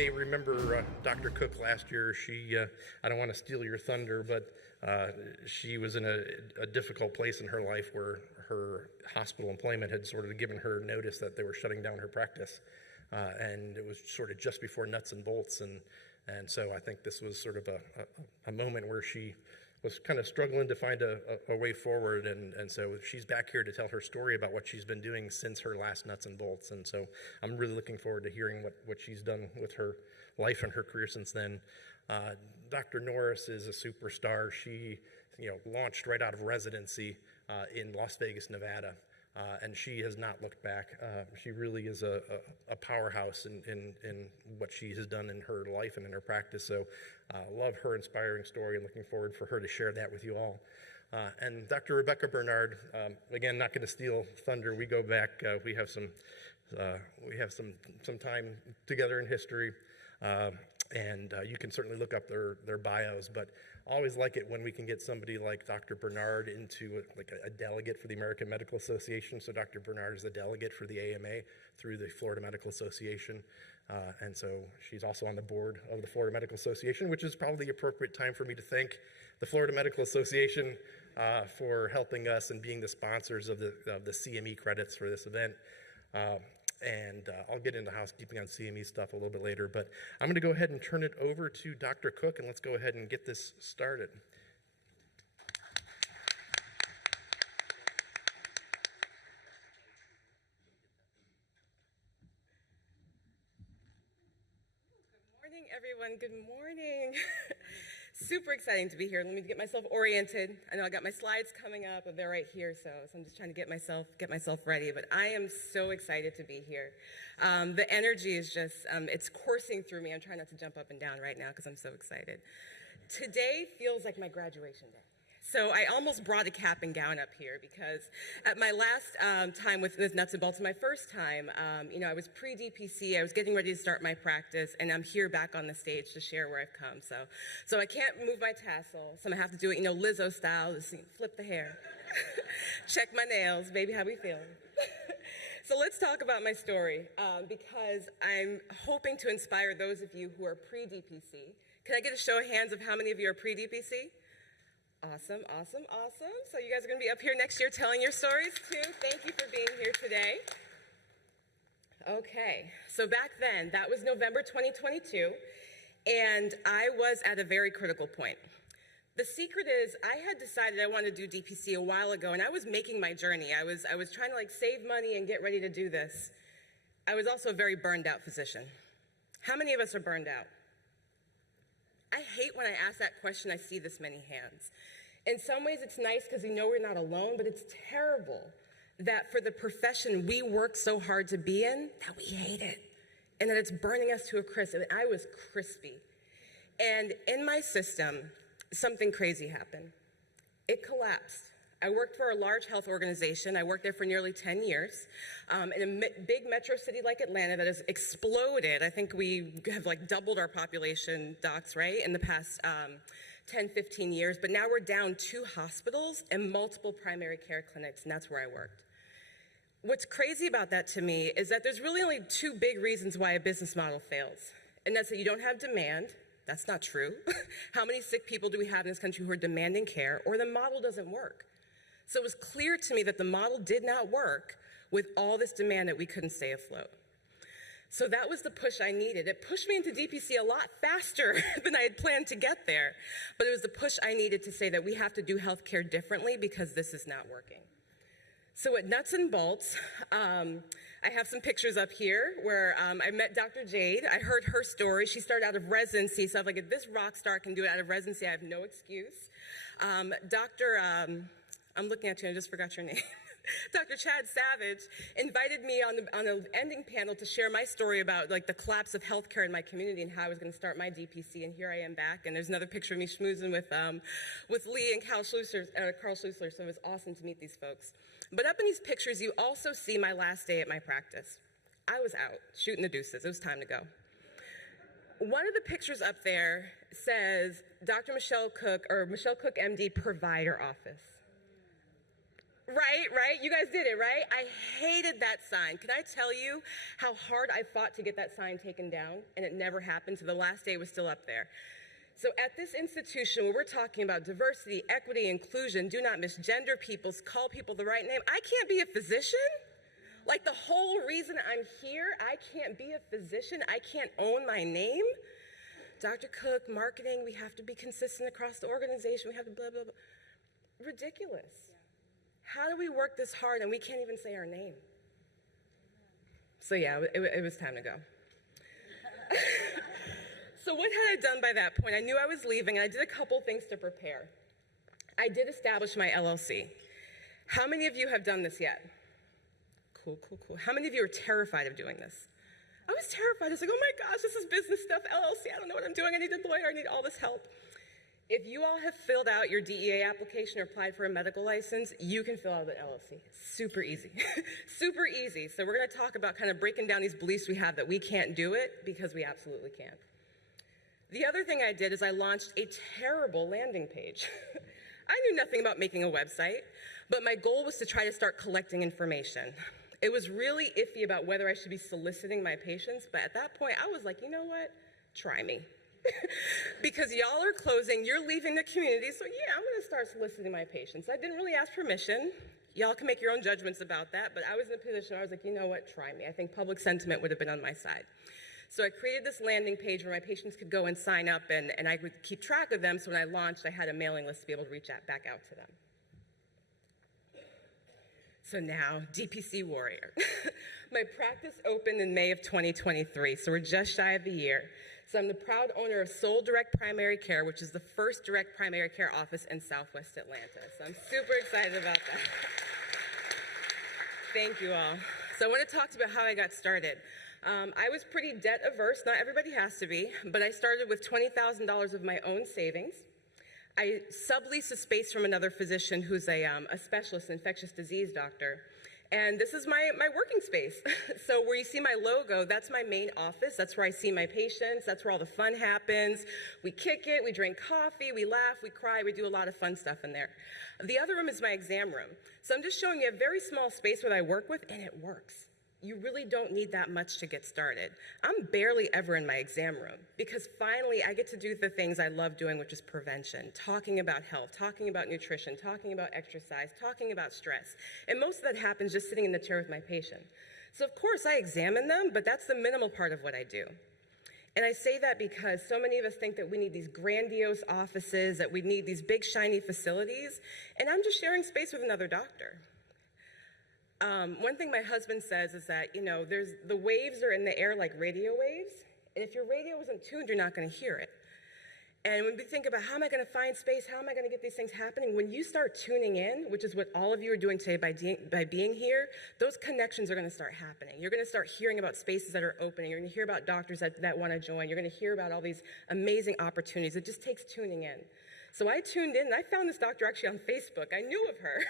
may remember Dr. Cooke last year. She, I don't want to steal your thunder, but she was in a difficult place in her life where her hospital employment had sort of given her notice that they were shutting down her practice. And it was sort of just before nuts and bolts. And so I think this was sort of a moment where she was kind of struggling to find a way forward, and so she's back here to tell her story about what she's been doing since her last nuts and bolts, and so I'm really looking forward to hearing what she's done with her life and her career since then. Dr. Norris is a superstar. She, launched right out of residency in Las Vegas, Nevada. And she has not looked back. She really is a powerhouse in what she has done in her life and in her practice. So love her inspiring story and looking forward for her to share that with you all. And Dr. Rebekah Bernard, again, not going to steal thunder. We go back. We have some time together in history. And you can certainly look up their bios, but I always like it when we can get somebody like Dr. Bernard into a delegate for the American Medical Association. So Dr. Bernard is the delegate for the AMA through the Florida Medical Association. And so she's also on the board of the Florida Medical Association, which is probably the appropriate time for me to thank the Florida Medical Association for helping us and being the sponsors of the CME credits for this event. And I'll get into housekeeping on CME stuff a little bit later, but I'm going to go ahead and turn it over to Dr. Cooke, and let's go ahead and get this started. Good morning, everyone. Good morning. Super exciting to be here. Let me get myself oriented. I know I got my slides coming up, but they're right here, so I'm just trying to get myself ready. But I am so excited to be here. The energy is just, it's coursing through me. I'm trying not to jump up and down right now because I'm so excited. Today feels like my graduation day. So I almost brought a cap and gown up here because at my last time with Nuts and Bolts, my first time, I was pre-DPC, I was getting ready to start my practice, and I'm here back on the stage to share where I've come. So I can't move my tassel, so I'm gonna have to do it, Lizzo style, just flip the hair, check my nails, baby, how we feeling? So let's talk about my story because I'm hoping to inspire those of you who are pre-DPC. Can I get a show of hands of how many of you are pre-DPC? Awesome, awesome, awesome. So you guys are going to be up here next year telling your stories too. Thank you for being here today. Okay, so back then, that was November 2022, and I was at a very critical point. The secret is I had decided I wanted to do DPC a while ago, and I was making my journey. I was trying to save money and get ready to do this. I was also a very burned out physician. How many of us are burned out? I hate when I ask that question, I see this many hands. In some ways it's nice because we know we're not alone, but it's terrible that for the profession we work so hard to be in, that we hate it. And that it's burning us to a crisp. And I was crispy. And in my system, something crazy happened. It collapsed. I worked for a large health organization. I worked there for nearly 10 years in a big metro city like Atlanta that has exploded. I think we have doubled our population, docs, right, in the past 10, 15 years. But now we're down 2 hospitals and multiple primary care clinics, and that's where I worked. What's crazy about that to me is that there's really only 2 big reasons why a business model fails. And that's that you don't have demand. That's not true. How many sick people do we have in this country who are demanding care? Or the model doesn't work. So it was clear to me that the model did not work with all this demand that we couldn't stay afloat. So that was the push I needed. It pushed me into DPC a lot faster than I had planned to get there. But it was the push I needed to say that we have to do healthcare differently because this is not working. So at Nuts and Bolts, I have some pictures up here where I met Dr. Jade. I heard her story. She started out of residency, so I was like, if this rock star can do it out of residency, I have no excuse. I'm looking at you, I just forgot your name. Dr. Chad Savage invited me on the ending panel to share my story about the collapse of healthcare in my community and how I was going to start my DPC, and here I am back. And there's another picture of me schmoozing with Lee and Carl Schlusser, so it was awesome to meet these folks. But up in these pictures, you also see my last day at my practice. I was out shooting the deuces. It was time to go. One of the pictures up there says Dr. Michelle Cooke, or Michelle Cooke, MD, provider office. Right? You guys did it, right? I hated that sign. Can I tell you how hard I fought to get that sign taken down? And it never happened, so the last day it was still up there. So at this institution where we're talking about diversity, equity, inclusion, do not misgender people, call people the right name, I can't be a physician? Like the whole reason I'm here, I can't be a physician, I can't own my name? Dr. Cooke, marketing, we have to be consistent across the organization, we have to blah, blah, blah. Ridiculous. How do we work this hard and we can't even say our name? So yeah, it was time to go. So what had I done by that point? I knew I was leaving, and I did a couple things to prepare. I did establish my LLC. How many of you have done this yet? Cool. How many of you are terrified of doing this? I was terrified. I was like, oh my gosh, this is business stuff, LLC. I don't know what I'm doing. I need a lawyer. I need all this help. If you all have filled out your DEA application or applied for a medical license, you can fill out the LLC. Super easy. Super easy. So we're going to talk about kind of breaking down these beliefs we have that we can't do it, because we absolutely can. The other thing I did is I launched a terrible landing page. I knew nothing about making a website, but my goal was to try to start collecting information. It was really iffy about whether I should be soliciting my patients, but at that point I was like, you know what? Try me. Because y'all are closing, you're leaving the community, so yeah, I'm gonna start soliciting my patients. I didn't really ask permission. Y'all can make your own judgments about that, but I was in a position where I was like, you know what? Try me. I think public sentiment would have been on my side. So I created this landing page where my patients could go and sign up, and I would keep track of them, so when I launched, I had a mailing list to be able to reach back out to them. So now, DPC Warrior. My practice opened in May of 2023, so we're just shy of a year. So I'm the proud owner of Soul Direct Primary Care, which is the first direct primary care office in Southwest Atlanta. So I'm super excited about that. Thank you all. So I want to talk about how I got started. I was pretty debt averse, not everybody has to be, but I started with $20,000 of my own savings. I subleased a space from another physician who's a specialist infectious disease doctor. And this is my working space. So where you see my logo, that's my main office. That's where I see my patients. That's where all the fun happens. We kick it, we drink coffee, we laugh, we cry, we do a lot of fun stuff in there. The other room is my exam room. So I'm just showing you a very small space that I work with, and it works. You really don't need that much to get started. I'm barely ever in my exam room because finally I get to do the things I love doing, which is prevention, talking about health, talking about nutrition, talking about exercise, talking about stress. And most of that happens just sitting in the chair with my patient. So of course I examine them, but that's the minimal part of what I do. And I say that because so many of us think that we need these grandiose offices, that we need these big shiny facilities, and I'm just sharing space with another doctor. One thing my husband says is that, you know, the waves are in the air like radio waves, and if your radio isn't tuned, you're not going to hear it. And when we think about how am I going to find space, how am I going to get these things happening, when you start tuning in, which is what all of you are doing today by being here, those connections are going to start happening. You're going to start hearing about spaces that are opening. You're going to hear about doctors that want to join. You're going to hear about all these amazing opportunities. It just takes tuning in. So I tuned in, and I found this doctor actually on Facebook. I knew of her,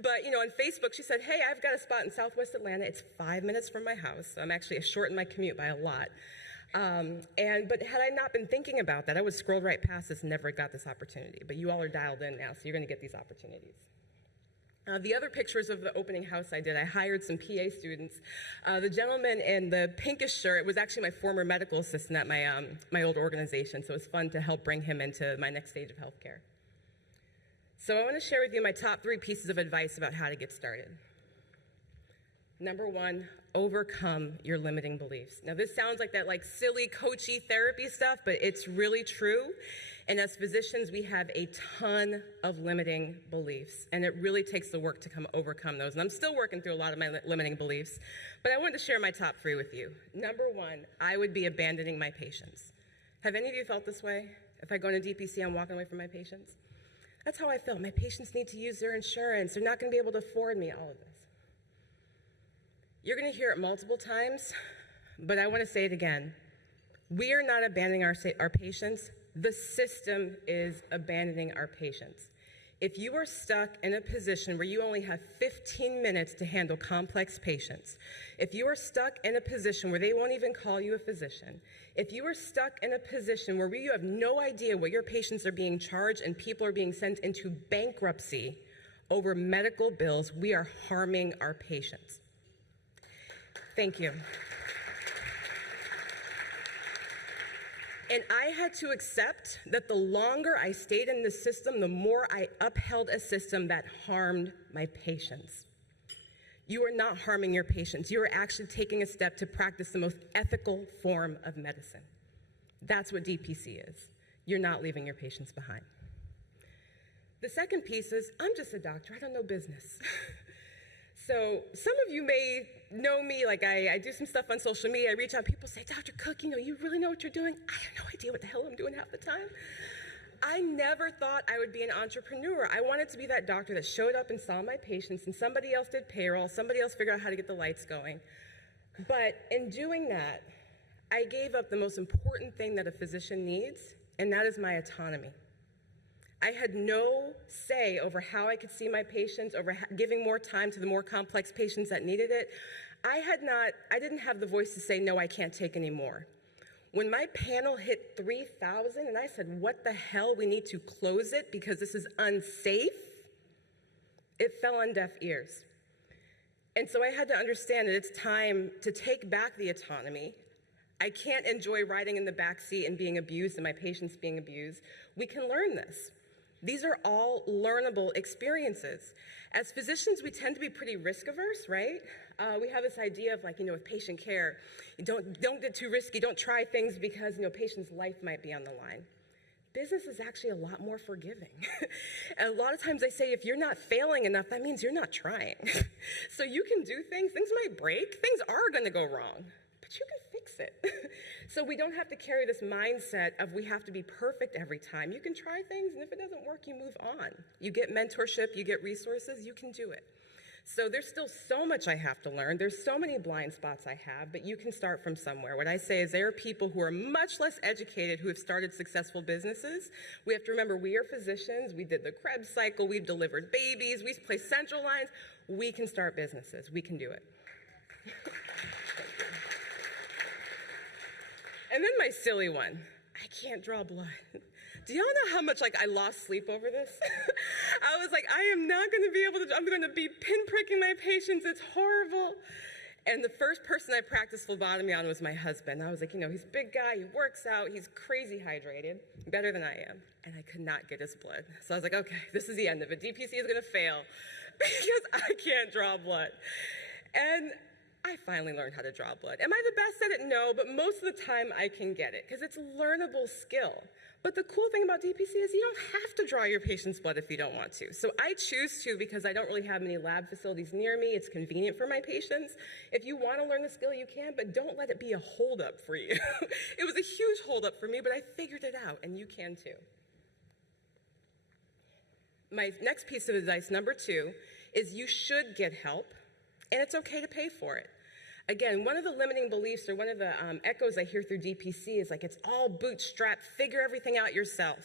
but on Facebook, she said, hey, I've got a spot in Southwest Atlanta. It's 5 minutes from my house. So I'm actually shortened my commute by a lot. But had I not been thinking about that, I would scroll right past this and never got this opportunity. But you all are dialed in now, so you're going to get these opportunities. The other pictures of the opening house I did, I hired some PA students. The gentleman in the pinkish shirt was actually my former medical assistant at my old organization, so it was fun to help bring him into my next stage of healthcare. So I want to share with you my top 3 pieces of advice about how to get started. Number 1, overcome your limiting beliefs. Now this sounds like that silly coachy therapy stuff, but it's really true. And as physicians, we have a ton of limiting beliefs, and it really takes the work to overcome those. And I'm still working through a lot of my limiting beliefs, but I wanted to share my top 3 with you. Number 1, I would be abandoning my patients. Have any of you felt this way? If I go into DPC, I'm walking away from my patients. That's how I felt. My patients need to use their insurance. They're not going to be able to afford me all of this. You're going to hear it multiple times, but I want to say it again. We are not abandoning our patients. The system is abandoning our patients. If you are stuck in a position where you only have 15 minutes to handle complex patients, if you are stuck in a position where they won't even call you a physician, if you are stuck in a position where you have no idea what your patients are being charged and people are being sent into bankruptcy over medical bills, we are harming our patients. Thank you. And I had to accept that the longer I stayed in the system, the more I upheld a system that harmed my patients. You are not harming your patients. You are actually taking a step to practice the most ethical form of medicine. That's what DPC is. You're not leaving your patients behind. The second piece is, I'm just a doctor, I don't know business. So some of you may know me, like I do some stuff on social media, I reach out, people say, Dr. Cooke, you really know what you're doing? I have no idea what the hell I'm doing half the time. I never thought I would be an entrepreneur. I wanted to be that doctor that showed up and saw my patients, and somebody else did payroll, somebody else figured out how to get the lights going. But in doing that, I gave up the most important thing that a physician needs, and that is my autonomy. I had no say over how I could see my patients, over giving more time to the more complex patients that needed it. I didn't have the voice to say, no, I can't take any more. When my panel hit 3,000 and I said, what the hell, we need to close it because this is unsafe, it fell on deaf ears. And so I had to understand that it's time to take back the autonomy. I can't enjoy riding in the back seat and being abused and my patients being abused. We can learn this. These are all learnable experiences. As physicians, we tend to be pretty risk averse, right? We have this idea of with patient care, don't get too risky, don't try things because, a patient's life might be on the line. Business is actually a lot more forgiving. And a lot of times I say, if you're not failing enough, that means you're not trying. So you can do things might break, things are gonna go wrong, but you can fix it. So we don't have to carry this mindset of we have to be perfect every time. You can try things, and if it doesn't work, you move on. You get mentorship, you get resources, you can do it. So there's still so much I have to learn. There's so many blind spots I have, but you can start from somewhere. What I say is there are people who are much less educated who have started successful businesses. We have to remember we are physicians. We did the Krebs cycle. We've delivered babies. We've placed central lines. We can start businesses. We can do it. And then my silly one, I can't draw blood. Do y'all know how much I lost sleep over this? I was like, I am not gonna be able to, I'm gonna be pinpricking my patients, it's horrible. And the first person I practiced phlebotomy on was my husband. I was like, he's a big guy, he works out, he's crazy hydrated, better than I am. And I could not get his blood. So I was like, okay, this is the end of it. DPC is gonna fail because I can't draw blood. And I finally learned how to draw blood. Am I the best at it? No, but most of the time I can get it because it's a learnable skill. But the cool thing about DPC is you don't have to draw your patient's blood if you don't want to. So I choose to because I don't really have many lab facilities near me. It's convenient for my patients. If you want to learn the skill, you can, but don't let it be a holdup for you. It was a huge holdup for me, but I figured it out, and you can too. My next piece of advice, number 2, is you should get help, and it's okay to pay for it. Again, one of the limiting beliefs or one of the echoes I hear through DPC is it's all bootstrapped, figure everything out yourself.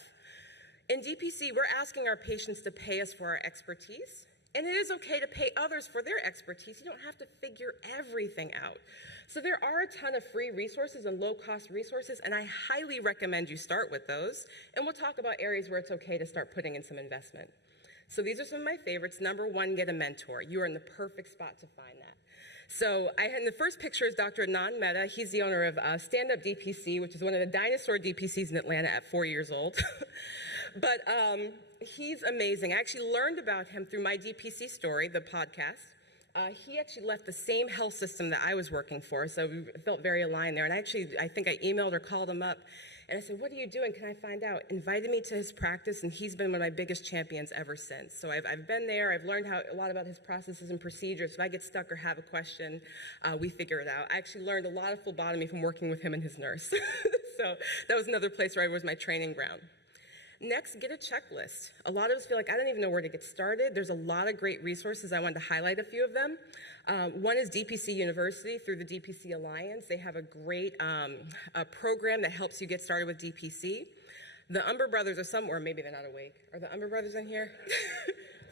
In DPC, we're asking our patients to pay us for our expertise, and it is okay to pay others for their expertise. You don't have to figure everything out. So there are a ton of free resources and low-cost resources, and I highly recommend you start with those, and we'll talk about areas where it's okay to start putting in some investment. So these are some of my favorites. Number 1, get a mentor. You are in the perfect spot to find that. So in the first picture is Dr. Anand Mehta. He's the owner of Stand Up DPC, which is one of the dinosaur DPCs in Atlanta at 4 years old. But he's amazing. I actually learned about him through My DPC Story, the podcast. He actually left the same health system that I was working for, so we felt very aligned there. And I think I emailed or called him up. And I said, what are you doing? Can I find out? Invited me to his practice, and he's been one of my biggest champions ever since. So I've been there. I've learned a lot about his processes and procedures. If I get stuck or have a question, we figure it out. I actually learned a lot of phlebotomy from working with him and his nurse. So that was another place where I was my training ground. Next, get a checklist. A lot of us feel like, I don't even know where to get started. There's a lot of great resources. I wanted to highlight a few of them. One is DPC University through the DPC Alliance. They have a great program that helps you get started with DPC. The Umber brothers are somewhere, maybe they're not awake. Are the Umber brothers in here?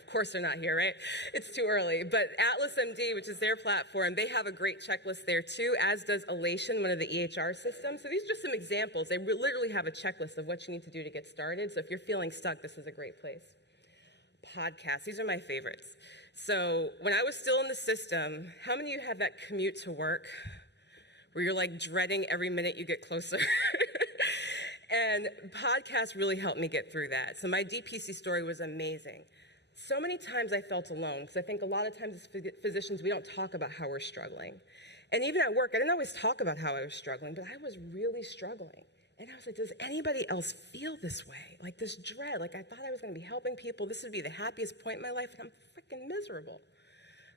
Of course they're not here, right? It's too early. But Atlas MD, which is their platform, they have a great checklist there too, as does Elation, one of the EHR systems. So these are just some examples. They literally have a checklist of what you need to do to get started. So if you're feeling stuck, this is a great place. podcasts. These are my favorites. So when I was still in the system, how many of you have that commute to work where you're like dreading every minute you get closer? And podcasts really helped me get through that. So my DPC story was amazing. So many times I felt alone, because I think a lot of times as physicians, we don't talk about how we're struggling. And even at work, I didn't always talk about how I was struggling, but I was really struggling. And I was like, does anybody else feel this way? Like this dread, like I thought I was gonna be helping people. This would be the happiest point in my life, and I'm freaking miserable.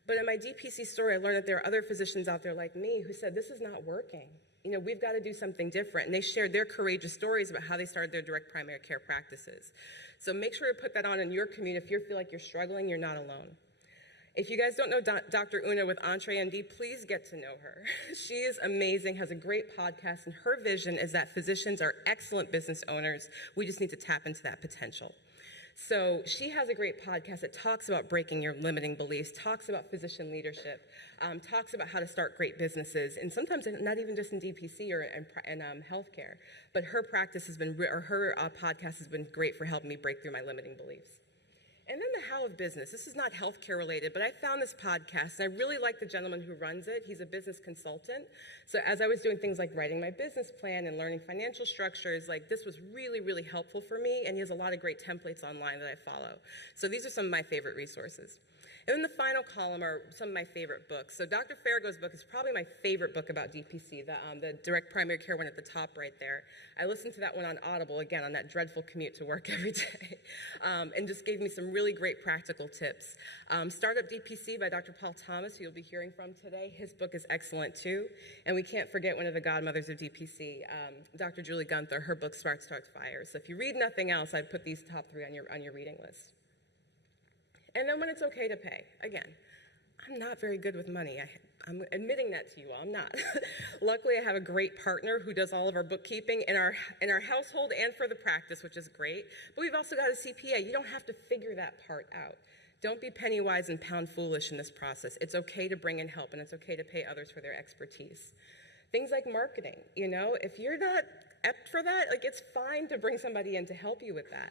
But in my DPC story, I learned that there are other physicians out there like me who said, this is not working. You know, we've got to do something different. And they shared their courageous stories about how they started their direct primary care practices. So make sure to put that on in your community. If you feel like you're struggling, you're not alone. If you guys don't know Dr. Una with EntreMD, please get to know her. She is amazing, has a great podcast, and her vision is that physicians are excellent business owners. We just need to tap into that potential. So she has a great podcast that talks about breaking your limiting beliefs, talks about physician leadership, talks about how to start great businesses, and sometimes not even just in DPC or in healthcare, but her practice has been, or her podcast has been great for helping me break through my limiting beliefs. And then the how of business. This is not healthcare related, but I found this podcast, and I really like the gentleman who runs it. He's a business consultant. So as I was doing things like writing my business plan and learning financial structures, like this was really, really helpful for me, and he has a lot of great templates online that I follow. So these are some of my favorite resources. And then the final column are some of my favorite books. So Dr. Farragut's book is probably my favorite book about DPC, the direct primary care one at the top right there. I listened to that one on Audible, again, on that dreadful commute to work every day, and just gave me some really great practical tips. Startup DPC by Dr. Paul Thomas, who you'll be hearing from today. His book is excellent too. And we can't forget one of the godmothers of DPC, Dr. Julie Gunther. Her book, Smart Starts Fires. So if you read nothing else, I'd put these top 3 on your reading list. And then when it's okay to pay, again, I'm not very good with money. I'm admitting that to you all, I'm not. Luckily, I have a great partner who does all of our bookkeeping in our household and for the practice, which is great. But we've also got a CPA. You don't have to figure that part out. Don't be penny wise and pound foolish in this process. It's okay to bring in help, and it's okay to pay others for their expertise. Things like marketing, you know, if you're not apt for that, like it's fine to bring somebody in to help you with that.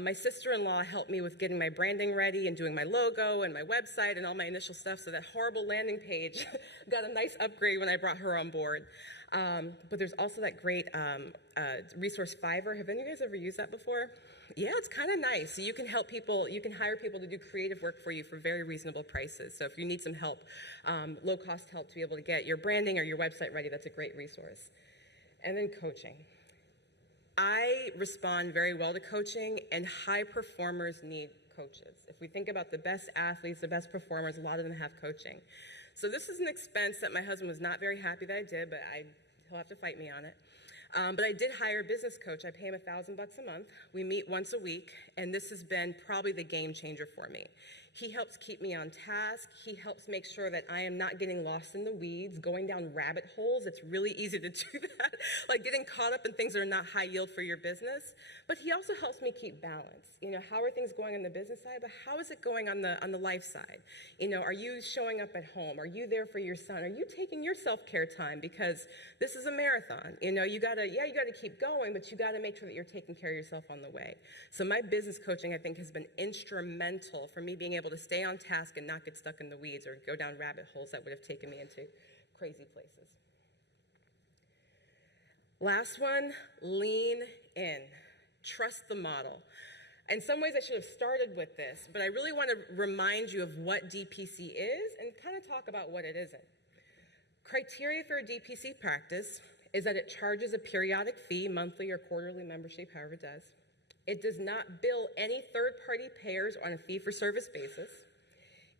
My sister-in-law helped me with getting my branding ready and doing my logo and my website and all my initial stuff, so that horrible landing page got a nice upgrade when I brought her on board. But there's also that great resource Fiverr. Have any of you guys ever used that before? Yeah, it's kind of nice. So you can help people, you can hire people to do creative work for you for very reasonable prices. So if you need some help, low-cost help to be able to get your branding or your website ready, that's a great resource. And then coaching. I respond very well to coaching, and high performers need coaches. If we think about the best athletes, the best performers, a lot of them have coaching. So this is an expense that my husband was not very happy that I did, but he'll have to fight me on it. But I did hire a business coach. I pay him $1,000 a month. We meet once a week, and this has been probably the game changer for me. He helps keep me on task. He helps make sure that I am not getting lost in the weeds, going down rabbit holes. It's really easy to do that, like getting caught up in things that are not high yield for your business. But he also helps me keep balance. You know, how are things going on the business side, but how is it going on the life side? You know, are you showing up at home? Are you there for your son? Are you taking your self-care time? Because this is a marathon. You know, you gotta keep going, but you gotta make sure that you're taking care of yourself on the way. So my business coaching, I think, has been instrumental for me being able to stay on task and not get stuck in the weeds or go down rabbit holes that would have taken me into crazy places. Last one, lean in. Trust the model. In some ways, I should have started with this, but I really want to remind you of what DPC is and kind of talk about what it isn't. Criteria for a DPC practice is that it charges a periodic fee, monthly or quarterly membership, however it does. It does not bill any third-party payers on a fee-for-service basis,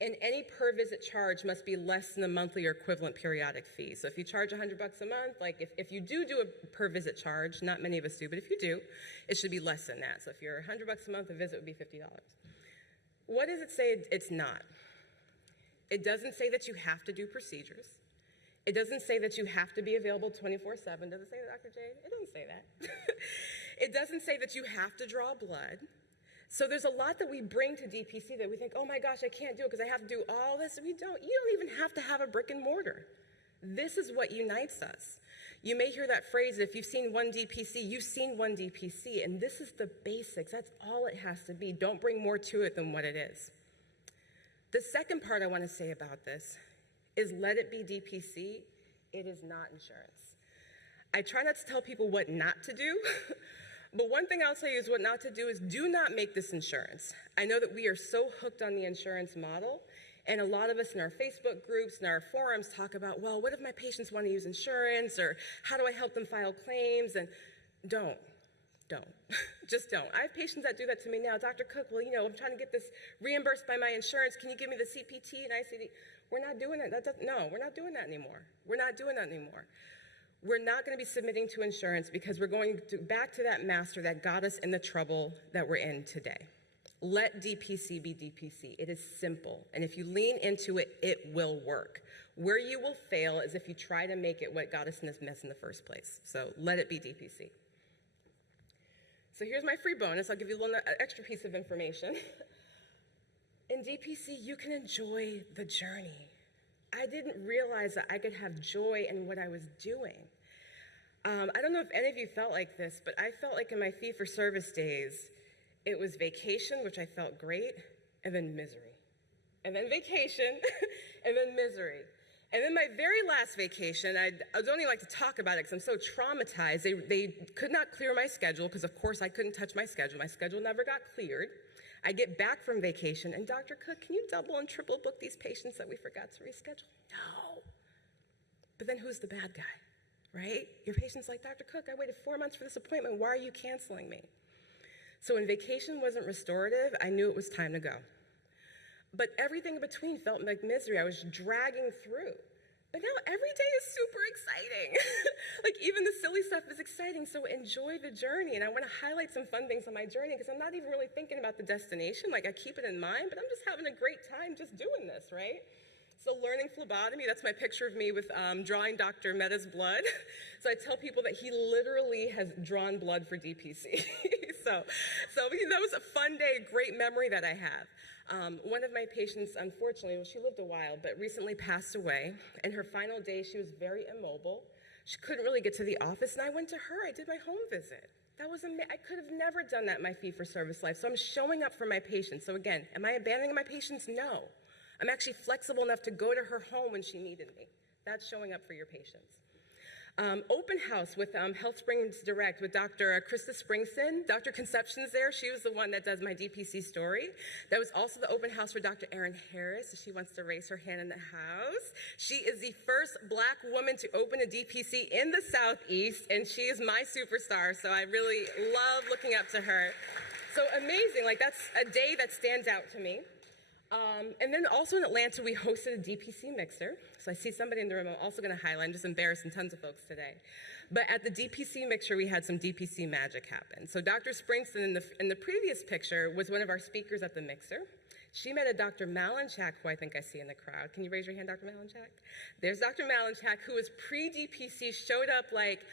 and any per-visit charge must be less than the monthly or equivalent periodic fee. So if you charge $100 a month, like if you do a per-visit charge, not many of us do, but if you do, it should be less than that. So if you're $100 a month, a visit would be $50. What does it say it's not? It doesn't say that you have to do procedures. It doesn't say that you have to be available 24/7. Does it say that, Dr. Jade? It doesn't say that. It doesn't say that you have to draw blood. So there's a lot that we bring to DPC that we think, oh my gosh, I can't do it because I have to do all this. You don't even have to have a brick and mortar. This is what unites us. You may hear that phrase, if you've seen one DPC, you've seen one DPC, and this is the basics. That's all it has to be. Don't bring more to it than what it is. The second part I want to say about this is let it be DPC. It is not insurance. I try not to tell people what not to do, but one thing I'll tell you is what not to do is do not make this insurance. I know that we are so hooked on the insurance model, and a lot of us in our Facebook groups and our forums talk about, well, what if my patients want to use insurance, or how do I help them file claims? And don't. Just don't. I have patients that do that to me now. Dr. Cooke, well, I'm trying to get this reimbursed by my insurance. Can you give me the CPT and ICD? We're not doing it. No, we're not doing that anymore. We're not doing that anymore. We're not going to be submitting to insurance because we're going back to that master that got us in the trouble that we're in today. Let DPC be DPC. It is simple. And if you lean into it, it will work. Where you will fail is if you try to make it what got us in this mess in the first place. So let it be DPC. So here's my free bonus. I'll give you a little extra piece of information. In DPC, you can enjoy the journey. I didn't realize that I could have joy in what I was doing. I don't know if any of you felt like this, but I felt like in my fee-for-service days, it was vacation, which I felt great, and then misery. And then vacation, and then misery. And then my very last vacation, I don't even like to talk about it because I'm so traumatized. They could not clear my schedule because, of course, I couldn't touch my schedule. My schedule never got cleared. I get back from vacation, and Dr. Cooke, can you double and triple book these patients that we forgot to reschedule? No. But then who's the bad guy, right? Your patient's like, Dr. Cooke, I waited 4 months for this appointment. Why are you canceling me? So when vacation wasn't restorative, I knew it was time to go. But everything in between felt like misery. I was dragging through. But now every day is super exciting. Like even the silly stuff is exciting, so enjoy the journey. And I want to highlight some fun things on my journey because I'm not even really thinking about the destination. Like I keep it in mind, but I'm just having a great time just doing this, right? So learning phlebotomy, that's my picture of me with drawing Dr. Mehta's blood. So I tell people that he literally has drawn blood for DPC. so that was a fun day, great memory that I have. One of my patients, unfortunately, well, she lived a while, but recently passed away. In her final day, she was very immobile. She couldn't really get to the office, and I went to her. I did my home visit. That was I could have never done that in my fee-for-service life. So I'm showing up for my patients. So again, am I abandoning my patients? No. I'm actually flexible enough to go to her home when she needed me. That's showing up for your patients. Open house with Health Springs Direct with Dr. Krista Springston. Dr. Conception's there. She was the one that does my DPC story. That was also the open house for Dr. Erin Harris. She wants to raise her hand in the house. She is the first Black woman to open a DPC in the Southeast, and she is my superstar, so I really love looking up to her. So amazing. Like that's a day that stands out to me. And then also in Atlanta, we hosted a DPC mixer. So I see somebody in the room I'm also going to highlight. I'm just embarrassing tons of folks today. But at the DPC mixer, we had some DPC magic happen. So Dr. Springston in the previous picture was one of our speakers at the mixer. She met a Dr. Malinchak, who I think I see in the crowd. Can you raise your hand, Dr. Malinchak? There's Dr. Malinchak, who was pre-DPC, showed up like,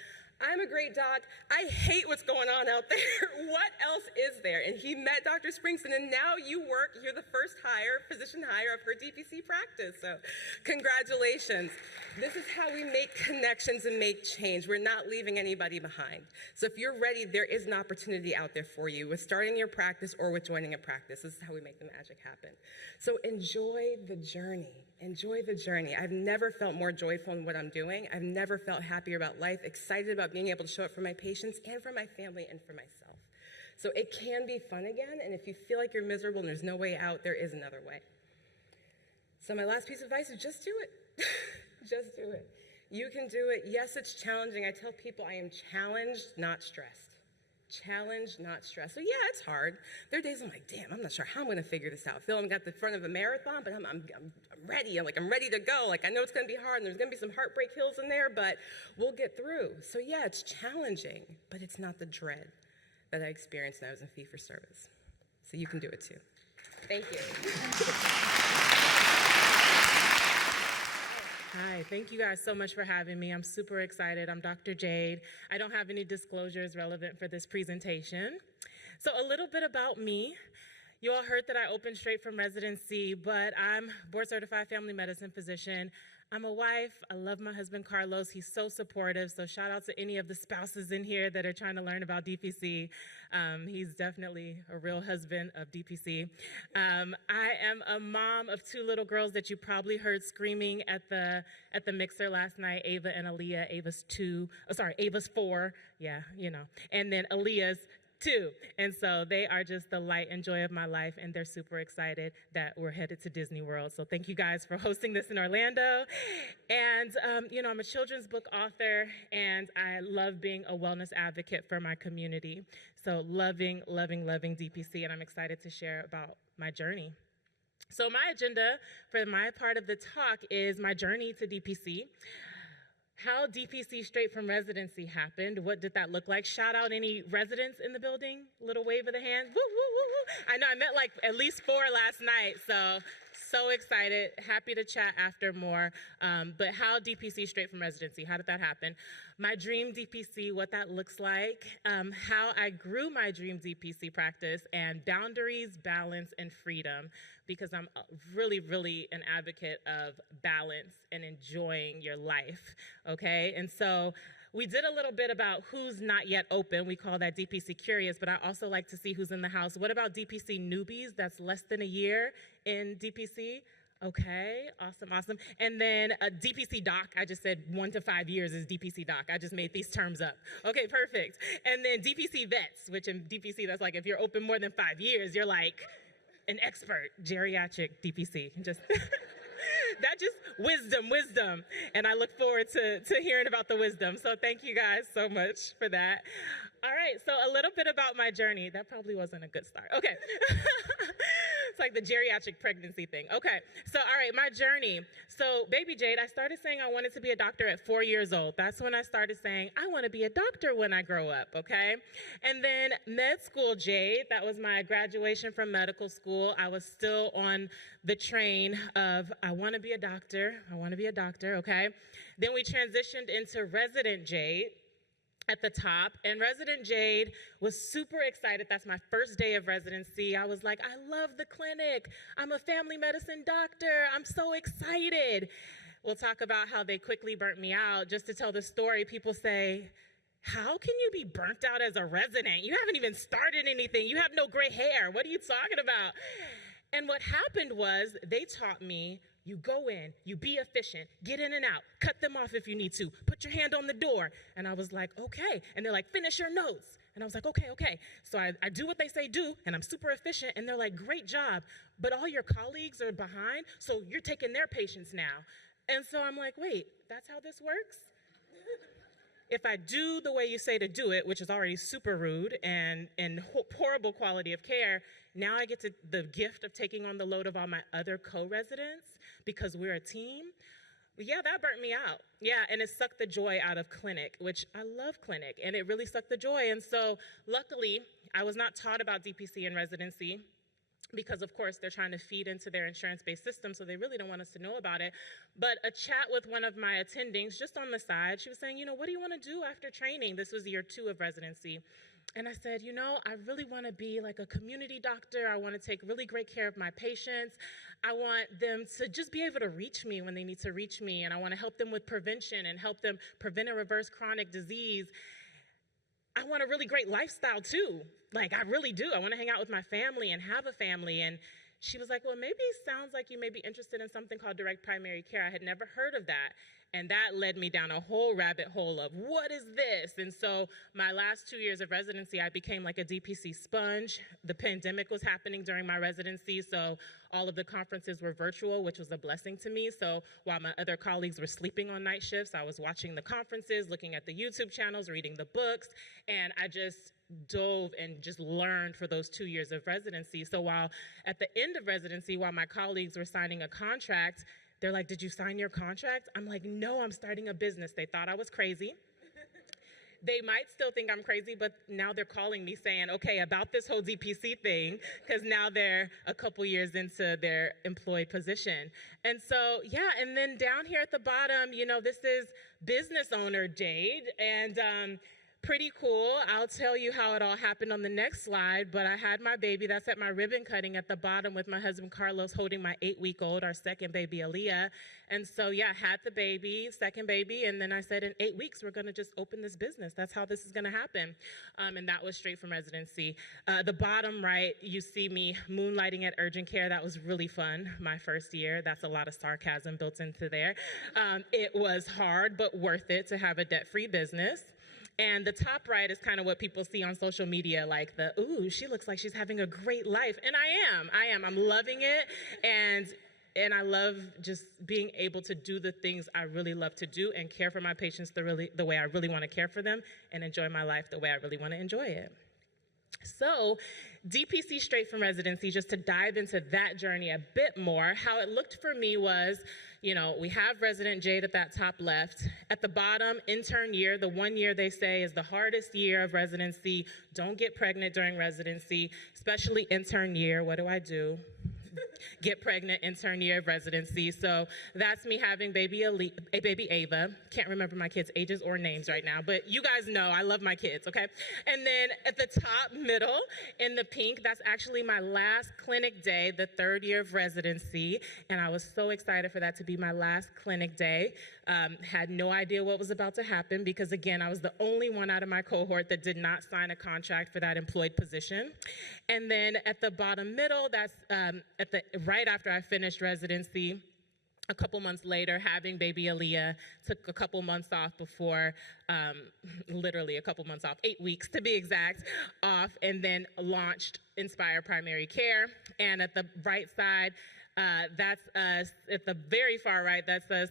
I'm a great doc. I hate what's going on out there. What else is there? And he met Dr. Springston, and now you're the first physician hire of her DPC practice. So congratulations. This is how we make connections and make change. We're not leaving anybody behind. So if you're ready, there is an opportunity out there for you with starting your practice or with joining a practice. This is how we make the magic happen. So enjoy the journey. Enjoy the journey. I've never felt more joyful in what I'm doing. I've never felt happier about life, excited about being able to show up for my patients and for my family and for myself. So it can be fun again, and if you feel like you're miserable and there's no way out, there is another way. So my last piece of advice is just do it. Just do it. You can do it. Yes, it's challenging. I tell people I am challenged, not stressed. Challenged, not stressed. So yeah, it's hard. There are days I'm like, damn, I'm not sure how I'm gonna figure this out. I feel I'm at the front of a marathon, but I'm ready. I'm ready to go. Like I know it's gonna be hard and there's gonna be some heartbreak hills in there, but we'll get through. So yeah, it's challenging, but it's not the dread that I experienced when I was in fee-for-service. So you can do it too. Thank you. Hi, thank you guys so much for having me. I'm super excited. I'm Dr. Jade. I don't have any disclosures relevant for this presentation. So a little bit about me. You all heard that I opened straight from residency, but I'm board certified family medicine physician. I'm a wife. I love my husband, Carlos. He's so supportive. So shout out to any of the spouses in here that are trying to learn about DPC. He's definitely a real husband of DPC. I am a mom of 2 little girls that you probably heard screaming at the mixer last night, Ava and Aaliyah. Ava's 4. Yeah, you know. And then Aaliyah's 2. And so they are just the light and joy of my life, and they're super excited that we're headed to Disney World. So thank you guys for hosting this in Orlando. And, you know, I'm a children's book author, and I love being a wellness advocate for my community. So loving DPC, and I'm excited to share about my journey. So my agenda for my part of the talk is my journey to DPC. How DPC straight from residency happened. What did that look like? Shout out any residents in the building. Little wave of the hands. Woo, woo, woo, woo. I know I met like at least 4 last night, so excited. Happy to chat after more. But how DPC straight from residency, how did that happen? My dream DPC, what that looks like, how I grew my dream DPC practice, and boundaries, balance, and freedom, because I'm really an advocate of balance and enjoying your life, okay? And so we did a little bit about who's not yet open. We call that DPC Curious, but I also like to see who's in the house. What about DPC newbies? That's less than a year in DPC. Okay, awesome. And then a DPC doc, I just said 1 to 5 years is DPC doc. I just made these terms up. Okay, perfect. And then DPC vets, which in DPC, that's like if you're open more than 5 years, you're like an expert, geriatric DPC. Just that just wisdom. And I look forward to hearing about the wisdom. So thank you guys so much for that. All right, so a little bit about my journey. That probably wasn't a good start. Okay. It's like the geriatric pregnancy thing. Okay, so all right, my journey. So baby Jade, I started saying I wanted to be a doctor at 4 years old. That's when I started saying, I want to be a doctor when I grow up, okay? And then med school Jade, that was my graduation from medical school. I was still on the train of, I want to be a doctor, okay? Then we transitioned into resident Jade at the top, and resident Jade was super excited. That's my first day of residency. I was like, I love the clinic. I'm a family medicine doctor. I'm so excited. We'll talk about how they quickly burnt me out. Just to tell the story, people say, how can you be burnt out as a resident? You haven't even started anything. You have no gray hair. What are you talking about? And what happened was they taught me, you go in, you be efficient, get in and out, cut them off if you need to, put your hand on the door. And I was like, okay. And they're like, finish your notes. And I was like, okay. So I do what they say do, and I'm super efficient, and they're like, great job. But all your colleagues are behind, so you're taking their patients now. And so I'm like, wait, that's how this works? If I do the way you say to do it, which is already super rude and horrible quality of care, now I get the gift of taking on the load of all my other co-residents because we're a team. Yeah, that burnt me out. Yeah, and it sucked the joy out of clinic, which I love clinic, and it really sucked the joy. And so luckily, I was not taught about DPC in residency because, of course, they're trying to feed into their insurance-based system, so they really don't want us to know about it. But a chat with one of my attendings, just on the side, she was saying, what do you want to do after training? This was year 2 of residency. And I said, I really want to be like a community doctor. I want to take really great care of my patients. I want them to just be able to reach me when they need to reach me. And I want to help them with prevention and help them prevent and reverse chronic disease. I want a really great lifestyle too. Like, I really do. I want to hang out with my family and have a family. And she was like, well, maybe it sounds like you may be interested in something called direct primary care. I had never heard of that. And that led me down a whole rabbit hole of what is this? And so my last 2 years of residency, I became like a DPC sponge. The pandemic was happening during my residency, so all of the conferences were virtual, which was a blessing to me. So while my other colleagues were sleeping on night shifts, I was watching the conferences, looking at the YouTube channels, reading the books, and I just dove and just learned for those 2 years of residency. So while at the end of residency, while my colleagues were signing a contract, they're like, did you sign your contract? I'm like, no, I'm starting a business. They thought I was crazy. They might still think I'm crazy, but now they're calling me saying, okay, about this whole DPC thing, because now they're a couple years into their employed position. And so, yeah, and then down here at the bottom, this is business owner Jade, and Pretty cool. I'll tell you how it all happened on the next slide, but I had my baby. That's at my ribbon cutting at the bottom with my husband Carlos holding my 8-week-old, our second baby, Aaliyah. And so, yeah, had the baby, second baby, and then I said in 8 weeks, we're going to just open this business. That's how this is going to happen. And that was straight from residency. The bottom right, you see me moonlighting at urgent care. That was really fun, my first year. That's a lot of sarcasm built into there. It was hard, but worth it to have a debt-free business. And the top right is kind of what people see on social media, like ooh, she looks like she's having a great life. And I am. I'm loving it. And I love just being able to do the things I really love to do and care for my patients the way I really want to care for them and enjoy my life the way I really want to enjoy it. So DPC straight from residency, just to dive into that journey a bit more, how it looked for me was, we have resident Jade at that top left. At the bottom, intern year, the 1 year they say is the hardest year of residency. Don't get pregnant during residency, especially intern year. What do? Get pregnant, intern year of residency. So that's me having baby Ava. Can't remember my kids' ages or names right now, but you guys know I love my kids, okay? And then at the top middle in the pink, that's actually my last clinic day, the 3rd year of residency. And I was so excited for that to be my last clinic day. Had no idea what was about to happen because, again, I was the only one out of my cohort that did not sign a contract for that employed position. And then at the bottom middle, that's right after I finished residency, a couple months later, having baby Aaliyah, took a couple months off before, literally a couple months off, 8 weeks to be exact, off, and then launched Inspire Primary Care. And at the right side, that's us. At the very far right, that's us.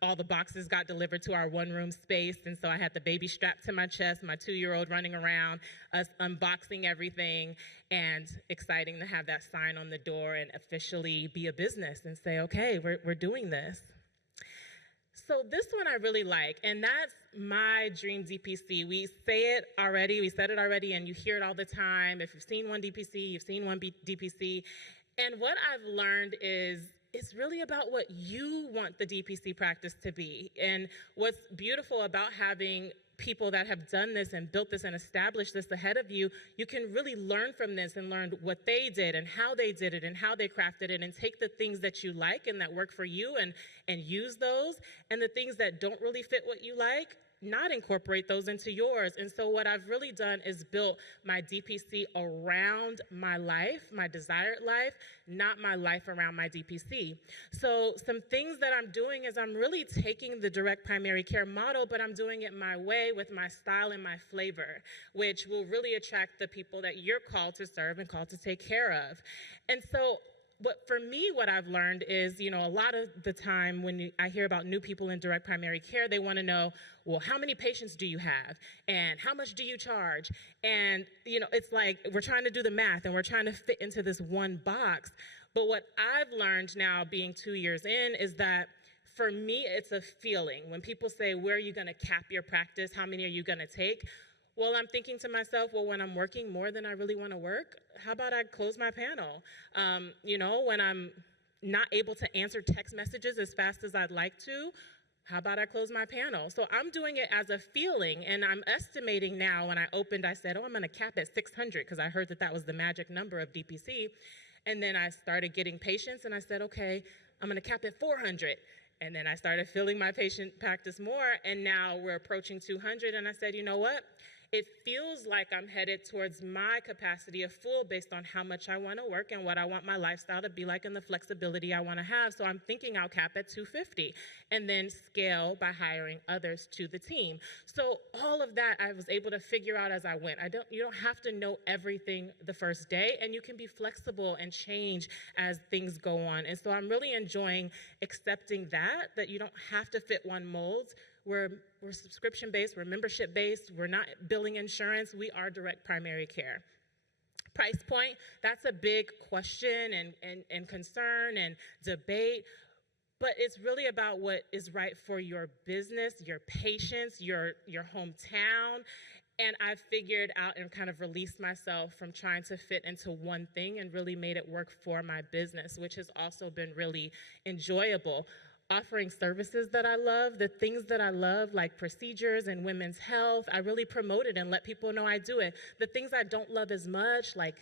All the boxes got delivered to our one-room space, and so I had the baby strapped to my chest, my 2-year-old running around, us unboxing everything, and exciting to have that sign on the door and officially be a business and say, okay, we're doing this. So this one I really like, and that's my dream DPC. We say it already, we said it already, and you hear it all the time. If you've seen one DPC, you've seen one DPC. And what I've learned is it's really about what you want the DPC practice to be. And what's beautiful about having people that have done this and built this and established this ahead of you, you can really learn from this and learn what they did and how they did it and how they crafted it, and take the things that you like and that work for you and use those, and the things that don't really fit what you like, not incorporate those into yours. And so what I've really done is built my DPC around my life, my desired life, not my life around my DPC. So some things that I'm doing is I'm really taking the direct primary care model, but I'm doing it my way with my style and my flavor, which will really attract the people that you're called to serve and called to take care of. And so for me, what I've learned is, a lot of the time when I hear about new people in direct primary care, they want to know, well, how many patients do you have? And how much do you charge? And, it's like we're trying to do the math and we're trying to fit into this one box. But what I've learned now, being 2 years in, is that for me, it's a feeling. When people say, where are you going to cap your practice? How many are you going to take? Well, I'm thinking to myself, well, when I'm working more than I really want to work, how about I close my panel? When I'm not able to answer text messages as fast as I'd like to, how about I close my panel? So I'm doing it as a feeling, and I'm estimating now. When I opened, I said, I'm going to cap at 600 because I heard that was the magic number of DPC. And then I started getting patients, and I said, okay, I'm going to cap at 400. And then I started filling my patient practice more, and now we're approaching 200, and I said, you know what? It feels like I'm headed towards my capacity of full based on how much I want to work and what I want my lifestyle to be like and the flexibility I want to have. So I'm thinking I'll cap at 250 and then scale by hiring others to the team. So all of that I was able to figure out as I went. You don't have to know everything the first day, and you can be flexible and change as things go on. And so I'm really enjoying accepting that you don't have to fit one mold. We're subscription-based, we're membership-based, we're not billing insurance, we are direct primary care. Price point, that's a big question and concern and debate, but it's really about what is right for your business, your patients, your hometown. And I figured out and kind of released myself from trying to fit into one thing and really made it work for my business, which has also been really enjoyable. offering services that I love, the things that I love, like procedures and women's health, I really promote it and let people know I do it. The things I don't love as much, like,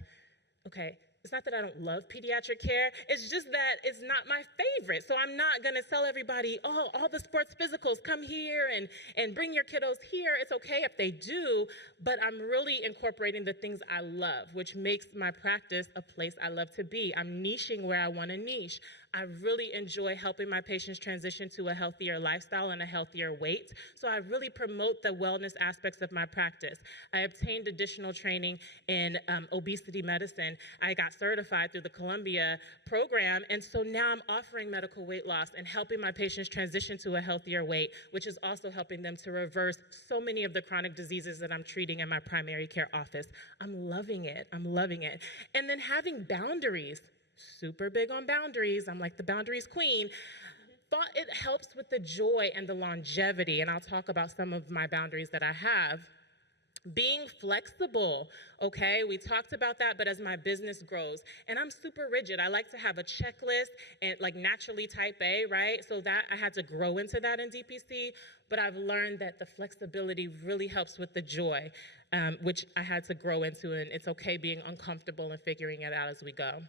okay, it's not that I don't love pediatric care, it's just that it's not my favorite. So I'm not gonna tell everybody, oh, all the sports physicals, come here and bring your kiddos here. It's okay if they do, but I'm really incorporating the things I love, which makes my practice a place I love to be. I'm niching where I wanna niche. I really enjoy helping my patients transition to a healthier lifestyle and a healthier weight. So I really promote the wellness aspects of my practice. I obtained additional training in obesity medicine. I got certified through the Columbia program, and so now I'm offering medical weight loss and helping my patients transition to a healthier weight, which is also helping them to reverse so many of the chronic diseases that I'm treating in my primary care office. I'm loving it. I'm loving it. And then having boundaries. Super big on boundaries. I'm like the boundaries queen. Thought it helps with the joy and the longevity, and I'll talk about some of my boundaries that I have. Being flexible, okay? We talked about that, but as my business grows, and I'm super rigid. I like to have a checklist and like naturally type A, right? So that I had to grow into that in DPC, but I've learned that the flexibility really helps with the joy, which I had to grow into, and it's okay being uncomfortable and figuring it out as we go.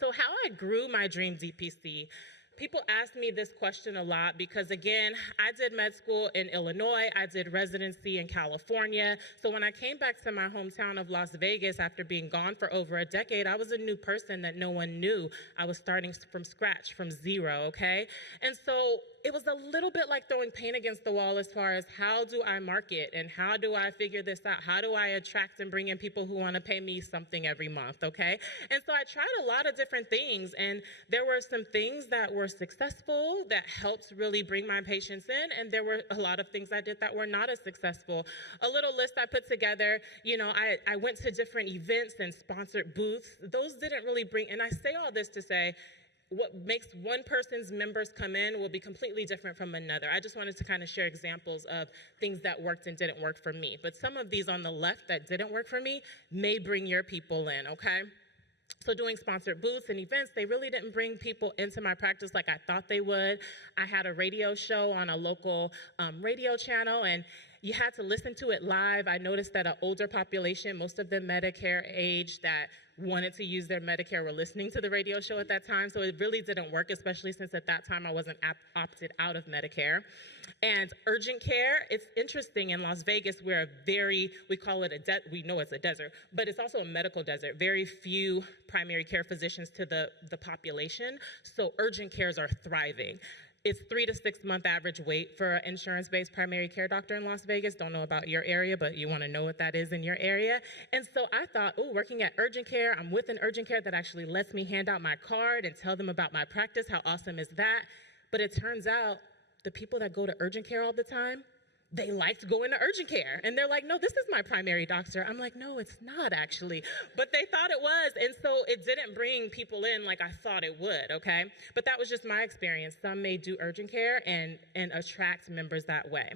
So how I grew my dream DPC, people ask me this question a lot because, again, I did med school in Illinois, I did residency in California. So when I came back to my hometown of Las Vegas after being gone for over a decade, I was a new person that no one knew. I was starting from scratch, from zero, okay? And so it was a little bit like throwing paint against the wall as far as how do I market and how do I figure this out? How do I attract and bring in people who want to pay me something every month, okay? And so I tried a lot of different things, and there were some things that were successful that helped really bring my patients in, and there were a lot of things I did that were not as successful. A little list I put together, you know, I went to different events and sponsored booths. Those didn't really bring, and I say all this to say, what makes one person's members come in will be completely different from another. I just wanted to kind of share examples of things that worked and didn't work for me. But some of these on the left that didn't work for me may bring your people in, okay? So doing sponsored booths and events, they really didn't bring people into my practice like I thought they would. I had a radio show on a local radio channel, and you had to listen to it live. I noticed that an older population, most of them Medicare age, that wanted to use their Medicare were listening to the radio show at that time, so it really didn't work, especially since at that time I wasn't opted out of Medicare. And urgent care, it's interesting, in Las Vegas, we're we call it we know it's a desert, but it's also a medical desert. Very few primary care physicians to the population, so urgent cares are thriving. It's 3 to 6 month average wait for an insurance-based primary care doctor in Las Vegas. Don't know about your area, but you want to know what that is in your area. And so I thought, oh, working at urgent care, I'm with an urgent care that actually lets me hand out my card and tell them about my practice. How awesome is that? But it turns out the people that go to urgent care all the time, they liked going to urgent care. And they're like, no, this is my primary doctor. I'm like, no, it's not actually. But they thought it was. And so it didn't bring people in like I thought it would, okay? But that was just my experience. Some may do urgent care and attract members that way.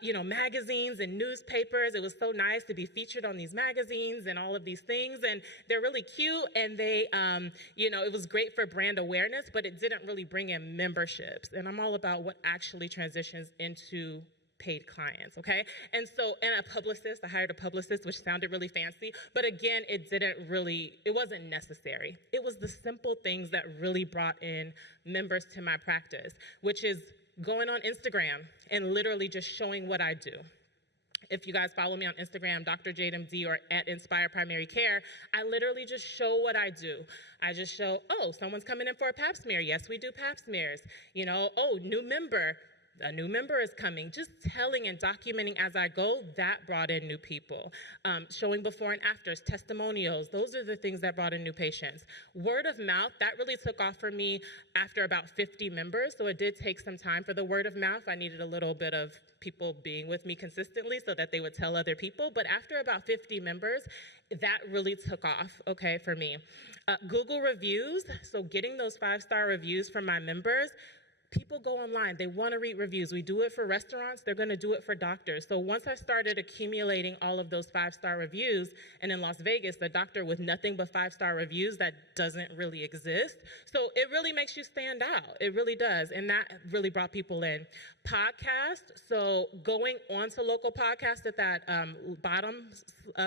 You know, magazines and newspapers. It was so nice to be featured on these magazines and all of these things. And they're really cute. And they, you know, it was great for brand awareness, but it didn't really bring in memberships. And I'm all about what actually transitions into paid clients, okay? And a publicist, I hired a publicist, which sounded really fancy, but again, it wasn't necessary. It was the simple things that really brought in members to my practice, which is going on Instagram and literally just showing what I do. If you guys follow me on Instagram, Dr. Jade MD or at Inspire Primary Care, I literally just show what I do. I just show, oh, someone's coming in for a pap smear. Yes, we do pap smears. You know, oh, new member. A new member is coming. Just telling and documenting as I go, that brought in new people. Showing before and afters, testimonials, those are the things that brought in new patients. Word of mouth, that really took off for me after about 50 members, so it did take some time for the word of mouth. I needed a little bit of people being with me consistently so that they would tell other people, but after about 50 members, that really took off, okay, for me. Google reviews, so getting those 5-star reviews from my members, people go online, they want to read reviews. We do it for restaurants, they're going to do it for doctors. So once I started accumulating all of those 5-star reviews, and in Las Vegas, the doctor with nothing but 5-star reviews, that doesn't really exist. So it really makes you stand out. It really does. And that really brought people in. Podcast, so going on to local podcasts at that bottom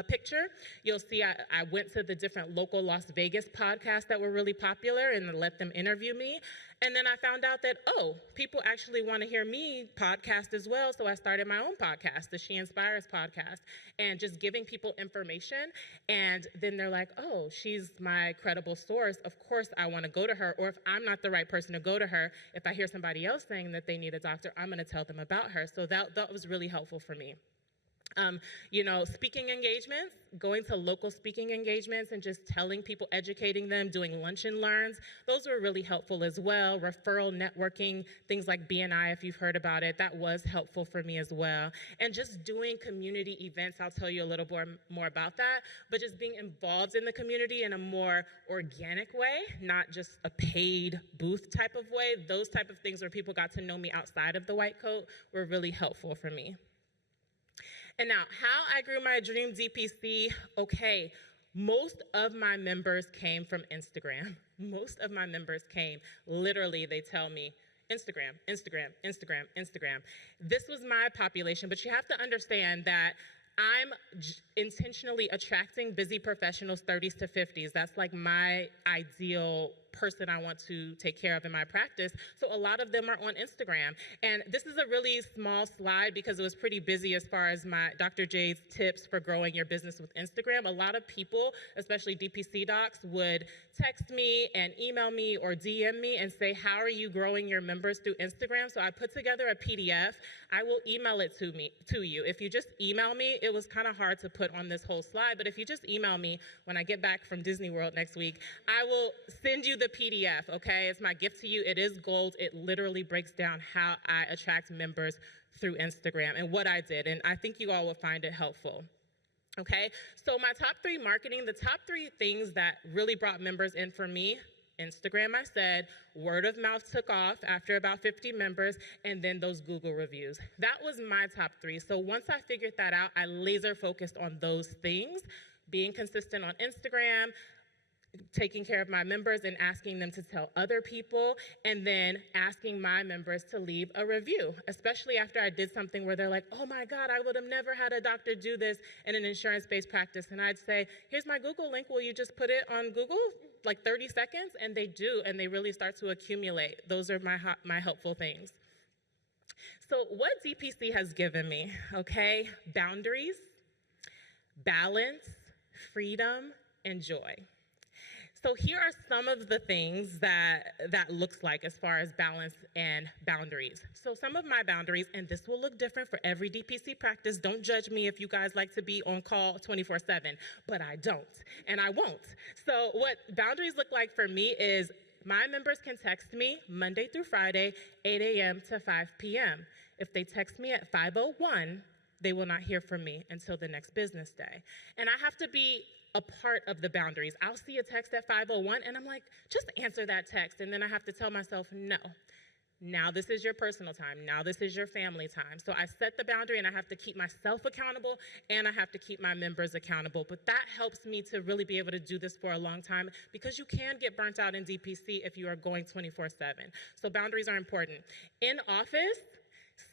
picture, you'll see I went to the different local Las Vegas podcasts that were really popular and let them interview me. And then I found out that, oh, people actually want to hear me podcast as well. So I started my own podcast, the She Inspires podcast, and just giving people information. And then they're like, oh, she's my credible source. Of course I want to go to her. Or if I'm not the right person to go to her, if I hear somebody else saying that they need a doctor, I'm going to tell them about her. So that was really helpful for me. Speaking engagements, going to local speaking engagements and just telling people, educating them, doing lunch and learns, those were really helpful as well. Referral networking, things like BNI, if you've heard about it, that was helpful for me as well. And just doing community events, I'll tell you a little more about that, but just being involved in the community in a more organic way, not just a paid booth type of way. Those type of things where people got to know me outside of the white coat were really helpful for me. And now, how I grew my dream DPC, okay, most of my members came from Instagram. Most of my members came, literally, they tell me, Instagram, Instagram, Instagram, Instagram. This was my population, but you have to understand that I'm intentionally attracting busy professionals, 30s to 50s. That's like my ideal person I want to take care of in my practice. So a lot of them are on Instagram. And this is a really small slide because it was pretty busy as far as my Dr. Jade's tips for growing your business with Instagram. A lot of people, especially DPC docs, would text me and email me or DM me and say, how are you growing your members through Instagram? So I put together a PDF. I will email it to you. If you just email me, it was kind of hard to put on this whole slide, but if you just email me when I get back from Disney World next week, I will send you the PDF, okay? It's my gift to you. It is gold. It literally breaks down how I attract members through Instagram and what I did, and I think you all will find it helpful. Okay, so my top 3 marketing, the top 3 things that really brought members in for me: Instagram, I said, word of mouth took off after about 50 members, and then those Google reviews. That was my top 3. So once I figured that out, I laser focused on those things, being consistent on Instagram, taking care of my members and asking them to tell other people, and then asking my members to leave a review, especially after I did something where they're like, oh my God, I would have never had a doctor do this in an insurance-based practice. And I'd say, here's my Google link. Will you just put it on Google? Like 30 seconds? And they do, and they really start to accumulate. Those are my helpful things. So what DPC has given me, okay? Boundaries, balance, freedom, and joy. So here are some of the things that looks like as far as balance and boundaries. So some of my boundaries, and this will look different for every DPC practice. Don't judge me if you guys like to be on call 24/7, but I don't, and I won't. So what boundaries look like for me is my members can text me Monday through Friday, 8 a.m. to 5 p.m. If they text me at 5:01, they will not hear from me until the next business day. And I have to be a part of the boundaries. I'll see a text at 5:01 and I'm like, just answer that text. And then I have to tell myself, no, now this is your personal time. Now this is your family time. So I set the boundary and I have to keep myself accountable and I have to keep my members accountable. But that helps me to really be able to do this for a long time because you can get burnt out in DPC if you are going 24/7. So boundaries are important. In office,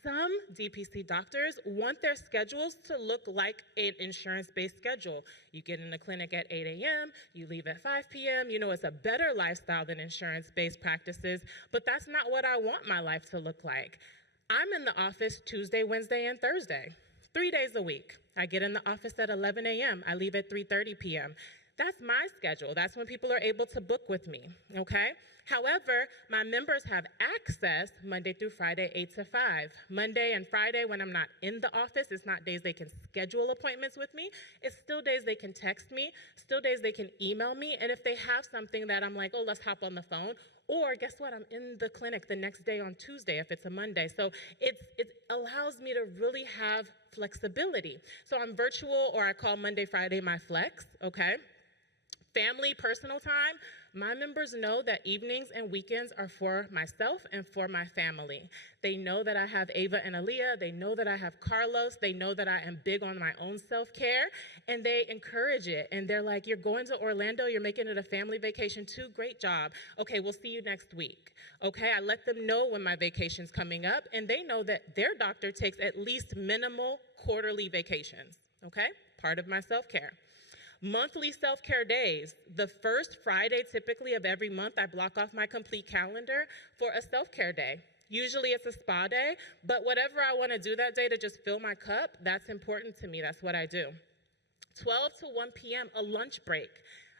some DPC doctors want their schedules to look like an insurance-based schedule. You get in the clinic at 8 a.m., you leave at 5 p.m. You know, it's a better lifestyle than insurance-based practices, but that's not what I want my life to look like. I'm in the office Tuesday, Wednesday, and Thursday, 3 days a week. I get in the office at 11 a.m., I leave at 3:30 p.m. That's my schedule. That's when people are able to book with me, okay? However, my members have access Monday through Friday, 8 to 5. Monday and Friday when I'm not in the office, it's not days they can schedule appointments with me. It's still days they can text me, still days they can email me. And if they have something that I'm like, oh, let's hop on the phone, or guess what, I'm in the clinic the next day on Tuesday if it's a Monday. So it allows me to really have flexibility. So I'm virtual, or I call Monday, Friday my flex, okay? Family, personal time, My members know that evenings and weekends are for myself and for my family. They know that I have Ava and Aaliyah. They know that I have Carlos. They know that I am big on my own self-care, and they encourage it. And they're like, you're going to Orlando, you're making it a family vacation too, great job. Okay, we'll see you next week. Okay, I let them know when my vacation's coming up, and they know that their doctor takes at least minimal quarterly vacations. Okay, part of my self-care. Monthly self-care days. The first Friday, typically, of every month, I block off my complete calendar for a self-care day. Usually it's a spa day, but whatever I want to do that day to just fill my cup, that's important to me. That's what I do. 12 to 1 p.m., a lunch break.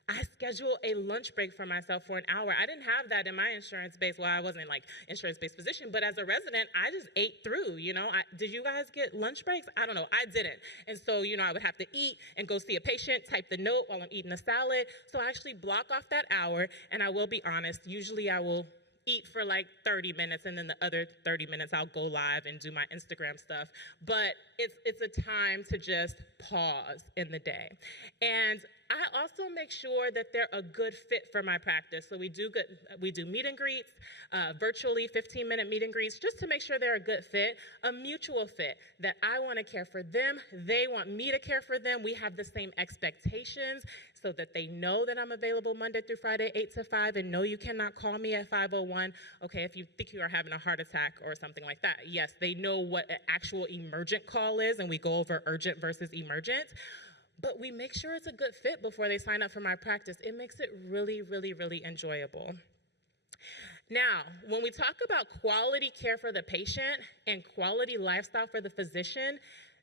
I schedule a lunch break for myself for an hour. I didn't have that in my insurance-based, well, I wasn't like insurance-based physician, but as a resident, I just ate through, you know. Did you guys get lunch breaks? I don't know, I didn't. And so, you know, I would have to eat and go see a patient, type the note while I'm eating a salad. So I actually block off that hour, and I will be honest, usually I will eat for like 30 minutes, and then the other 30 minutes I'll go live and do my Instagram stuff. But it's a time to just pause in the day. And I also make sure that they're a good fit for my practice. So we do meet and greets, virtually 15-minute meet and greets, just to make sure they're a good fit, a mutual fit, that I want to care for them, they want me to care for them, we have the same expectations, so that they know that I'm available Monday through Friday, 8 to 5, and no, you cannot call me at 5:01, okay, if you think you are having a heart attack or something like that. Yes, they know what an actual emergent call is, and we go over urgent versus emergent. But we make sure it's a good fit before they sign up for my practice. It makes it really, really, really enjoyable. Now, when we talk about quality care for the patient and quality lifestyle for the physician,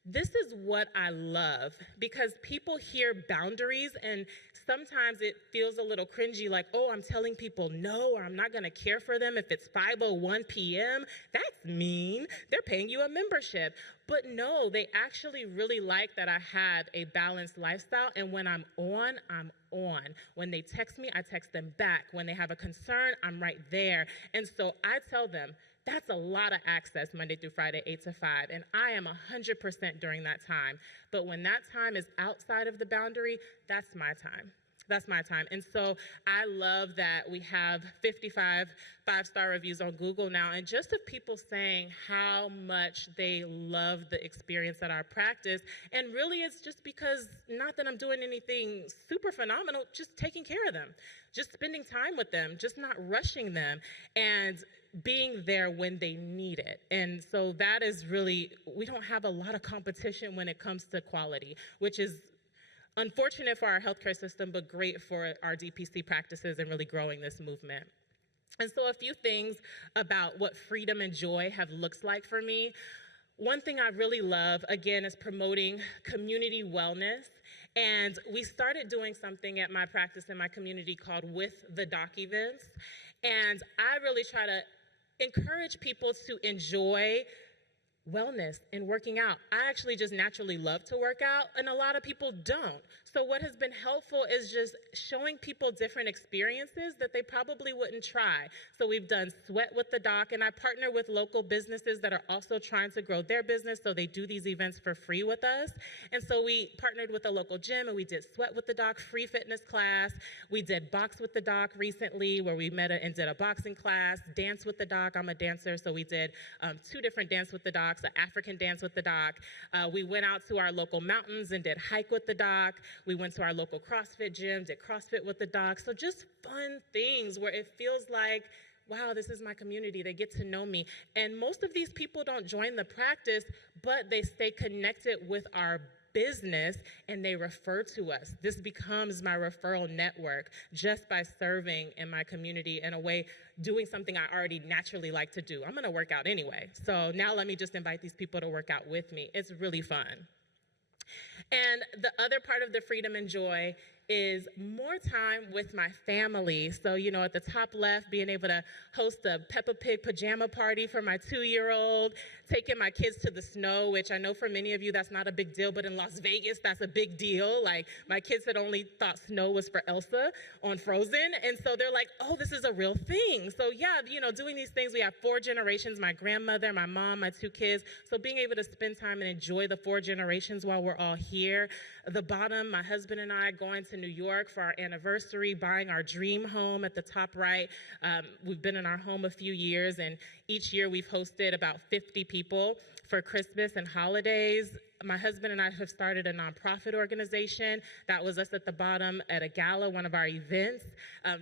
this is what I love, because people hear boundaries and sometimes it feels a little cringy, like, oh, I'm telling people no, or I'm not going to care for them if it's 5:01 p.m. That's mean. They're paying you a membership. But no, they actually really like that I have a balanced lifestyle, and when I'm on, I'm on. When they text me, I text them back. When they have a concern, I'm right there. And so I tell them, that's a lot of access Monday through Friday, 8 to 5, and I am 100% during that time. But when that time is outside of the boundary, that's my time. That's my time. And so I love that we have 55 five-star reviews on Google now, and just of people saying how much they love the experience at our practice. And really it's just because, not that I'm doing anything super phenomenal, just taking care of them, just spending time with them, just not rushing them, and being there when they need it. And so that is really, we don't have a lot of competition when it comes to quality, which is unfortunate for our healthcare system, but great for our DPC practices and really growing this movement. And so a few things about what freedom and joy have looked like for me. One thing I really love, again, is promoting community wellness. And we started doing something at my practice in my community called With the Doc events. And I really try to encourage people to enjoy wellness and working out. I actually just naturally love to work out, and a lot of people don't. So what has been helpful is just showing people different experiences that they probably wouldn't try. So we've done Sweat with the Doc, and I partner with local businesses that are also trying to grow their business, so they do these events for free with us. And so we partnered with a local gym, and we did Sweat with the Doc free fitness class. We did Box with the Doc recently, where we met and did a boxing class. Dance with the Doc, I'm a dancer, so we did 2 different Dance with the Docs, an African Dance with the Doc. We went out to our local mountains and did Hike with the Doc. We went to our local CrossFit gym, did CrossFit with the Doc. So just fun things where it feels like, wow, this is my community. They get to know me. And most of these people don't join the practice, but they stay connected with our business and they refer to us. This becomes my referral network just by serving in my community, in a way, doing something I already naturally like to do. I'm going to work out anyway. So now let me just invite these people to work out with me. It's really fun. And the other part of the freedom and joy is more time with my family. So, you know, at the top left, being able to host a Peppa Pig pajama party for my 2-year-old, taking my kids to the snow, which I know for many of you that's not a big deal, but in Las Vegas, that's a big deal. Like, my kids had only thought snow was for Elsa on Frozen, and so they're like, oh, this is a real thing. So yeah, you know, doing these things, we have 4 generations, my grandmother, my mom, my 2 kids, so being able to spend time and enjoy the 4 generations while we're all here. The bottom, my husband and I going to New York for our anniversary, buying our dream home at the top right. We've been in our home a few years, and each year we've hosted about 50 people for Christmas and holidays. My husband and I have started a nonprofit organization. That was us at the bottom at a gala, one of our events,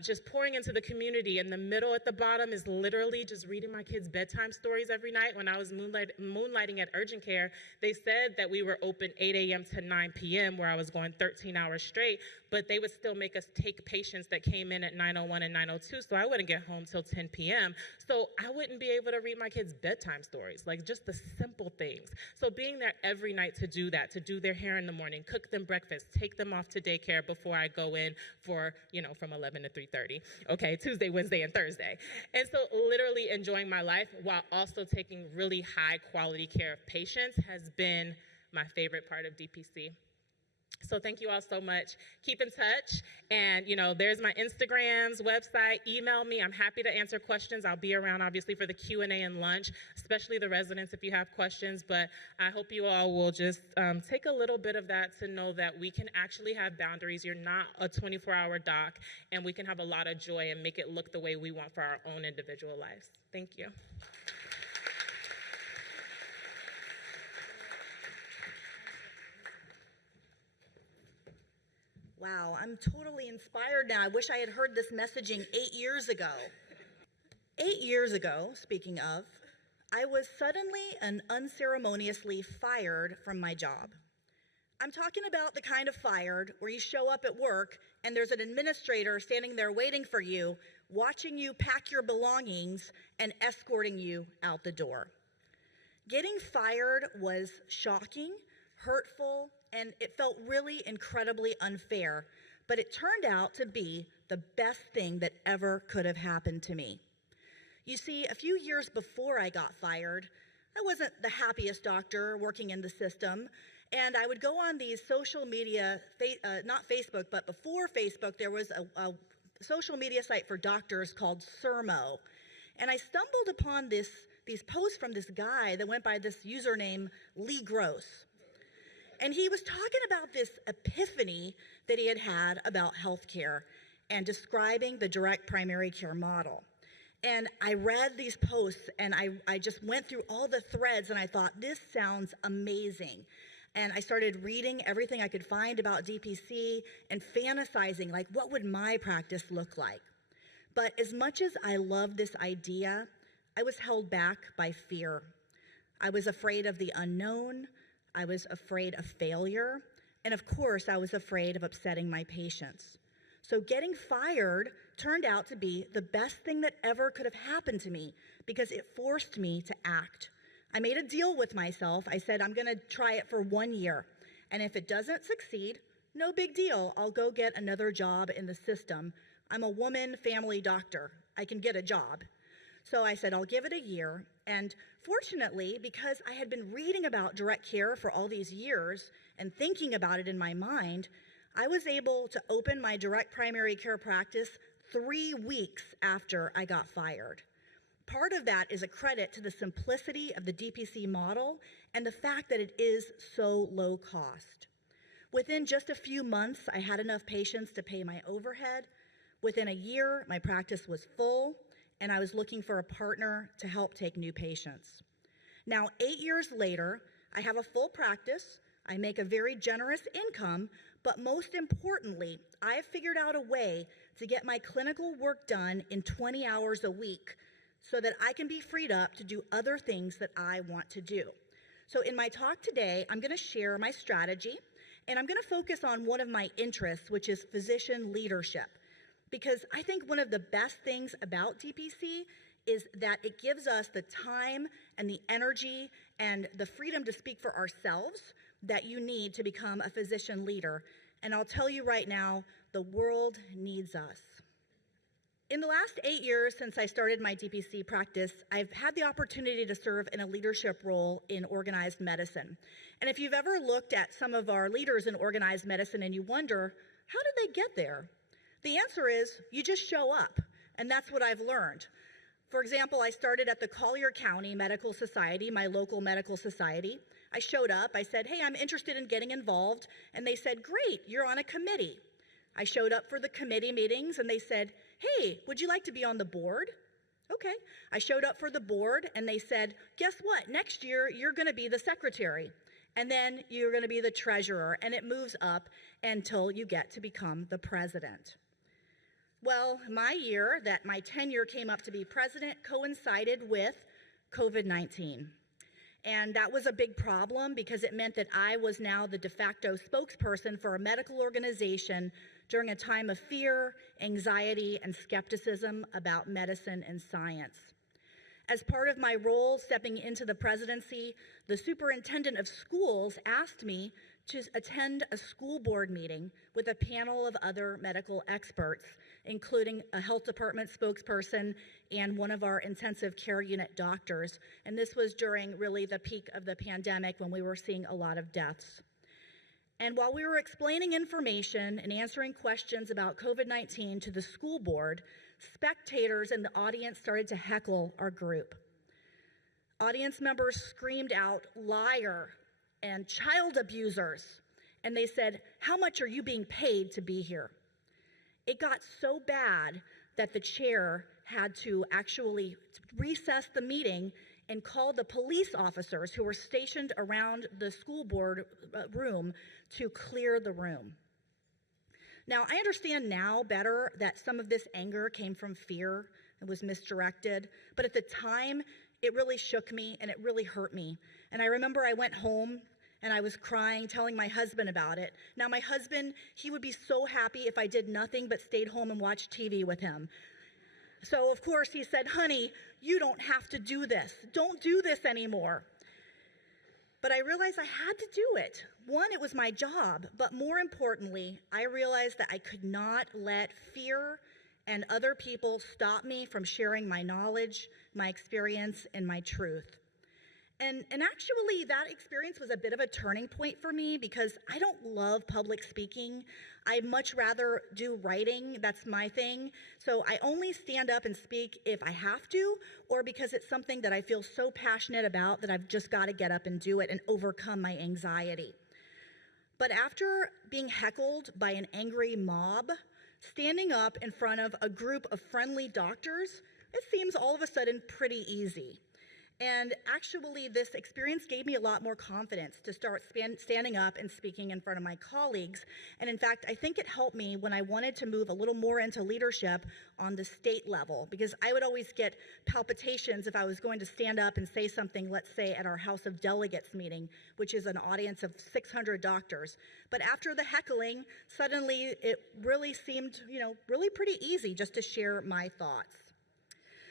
just pouring into the community. And the middle at the bottom is literally just reading my kids' bedtime stories every night. When I was moonlighting at Urgent Care, they said that we were open 8 a.m. to 9 p.m., where I was going 13 hours straight, but they would still make us take patients that came in at 9:01 and 9:02, so I wouldn't get home till 10 p.m. So I wouldn't be able to read my kids' bedtime stories, like just the simple things. So being there every night to do that, to do their hair in the morning, cook them breakfast, take them off to daycare before I go in for, from 11 to 3:30, okay, Tuesday, Wednesday, and Thursday. And so literally enjoying my life while also taking really high quality care of patients has been my favorite part of DPC. So thank you all so much. Keep in touch. And, there's my Instagrams, website, email me. I'm happy to answer questions. I'll be around, obviously, for the Q&A and lunch, especially the residents if you have questions. But I hope you all will just take a little bit of that to know that we can actually have boundaries. You're not a 24-hour doc, and we can have a lot of joy and make it look the way we want for our own individual lives. Thank you. Wow, I'm totally inspired now. I wish I had heard this messaging 8 years ago. 8 years ago, speaking of, I was suddenly and unceremoniously fired from my job. I'm talking about the kind of fired where you show up at work and there's an administrator standing there waiting for you, watching you pack your belongings and escorting you out the door. Getting fired was shocking, hurtful, and it felt really incredibly unfair, but it turned out to be the best thing that ever could have happened to me. You see, a few years before I got fired, I wasn't the happiest doctor working in the system, and I would go on these social media, not Facebook, but before Facebook, there was a social media site for doctors called Sermo, and I stumbled upon these posts from this guy that went by this username Lee Gross. And he was talking about this epiphany that he had about healthcare and describing the direct primary care model. And I read these posts and I just went through all the threads and I thought, this sounds amazing. And I started reading everything I could find about DPC and fantasizing, like, what would my practice look like? But as much as I loved this idea, I was held back by fear. I was afraid of the unknown. I was afraid of failure, and of course, I was afraid of upsetting my patients. So getting fired turned out to be the best thing that ever could have happened to me because it forced me to act. I made a deal with myself. I said, I'm gonna try it for 1 year, and if it doesn't succeed, no big deal. I'll go get another job in the system. I'm a woman family doctor. I can get a job. So I said, I'll give it a year, and fortunately, because I had been reading about direct care for all these years and thinking about it in my mind, I was able to open my direct primary care practice 3 weeks after I got fired. Part of that is a credit to the simplicity of the DPC model and the fact that it is so low cost. Within just a few months, I had enough patients to pay my overhead. Within a year, my practice was full, and I was looking for a partner to help take new patients. Now, 8 years later, I have a full practice, I make a very generous income, but most importantly, I have figured out a way to get my clinical work done in 20 hours a week so that I can be freed up to do other things that I want to do. So in my talk today, I'm gonna share my strategy, and I'm gonna focus on one of my interests, which is physician leadership. Because I think one of the best things about DPC is that it gives us the time and the energy and the freedom to speak for ourselves that you need to become a physician leader. And I'll tell you right now, the world needs us. In the last 8 years since I started my DPC practice, I've had the opportunity to serve in a leadership role in organized medicine. And if you've ever looked at some of our leaders in organized medicine and you wonder, how did they get there? The answer is, you just show up, and that's what I've learned. For example, I started at the Collier County Medical Society, my local medical society. I showed up, I said, hey, I'm interested in getting involved, and they said, great, you're on a committee. I showed up for the committee meetings and they said, hey, would you like to be on the board? Okay. I showed up for the board and they said, guess what? Next year, you're going to be the secretary. And then you're going to be the treasurer. And it moves up until you get to become the president. Well, my year that my tenure came up to be president coincided with COVID-19. And that was a big problem because it meant that I was now the de facto spokesperson for a medical organization during a time of fear, anxiety, and skepticism about medicine and science. As part of my role stepping into the presidency, the superintendent of schools asked me to attend a school board meeting with a panel of other medical experts, including a health department spokesperson and one of our intensive care unit doctors. And this was during really the peak of the pandemic when we were seeing a lot of deaths. And while we were explaining information and answering questions about COVID-19 to the school board, spectators in the audience started to heckle our group. Audience members screamed out, liar, and child abusers. And they said, how much are you being paid to be here? It got so bad that the chair had to actually recess the meeting and call the police officers who were stationed around the school board room to clear the room. Now, I understand now better that some of this anger came from fear and was misdirected, but at the time, it really shook me and it really hurt me. And I remember I went home and I was crying, telling my husband about it. Now, my husband, he would be so happy if I did nothing but stayed home and watched TV with him. So, of course, he said, honey, you don't have to do this. Don't do this anymore. But I realized I had to do it. One, it was my job, but more importantly, I realized that I could not let fear and other people stop me from sharing my knowledge, my experience, and my truth. And actually, that experience was a bit of a turning point for me because I don't love public speaking. I much rather do writing. That's my thing. So I only stand up and speak if I have to or because it's something that I feel so passionate about that I've just got to get up and do it and overcome my anxiety. But after being heckled by an angry mob, standing up in front of a group of friendly doctors, it seems all of a sudden pretty easy. And actually, this experience gave me a lot more confidence to start standing up and speaking in front of my colleagues. And in fact, I think it helped me when I wanted to move a little more into leadership on the state level, because I would always get palpitations if I was going to stand up and say something, let's say at our House of Delegates meeting, which is an audience of 600 doctors. But after the heckling, suddenly it really seemed, really pretty easy just to share my thoughts.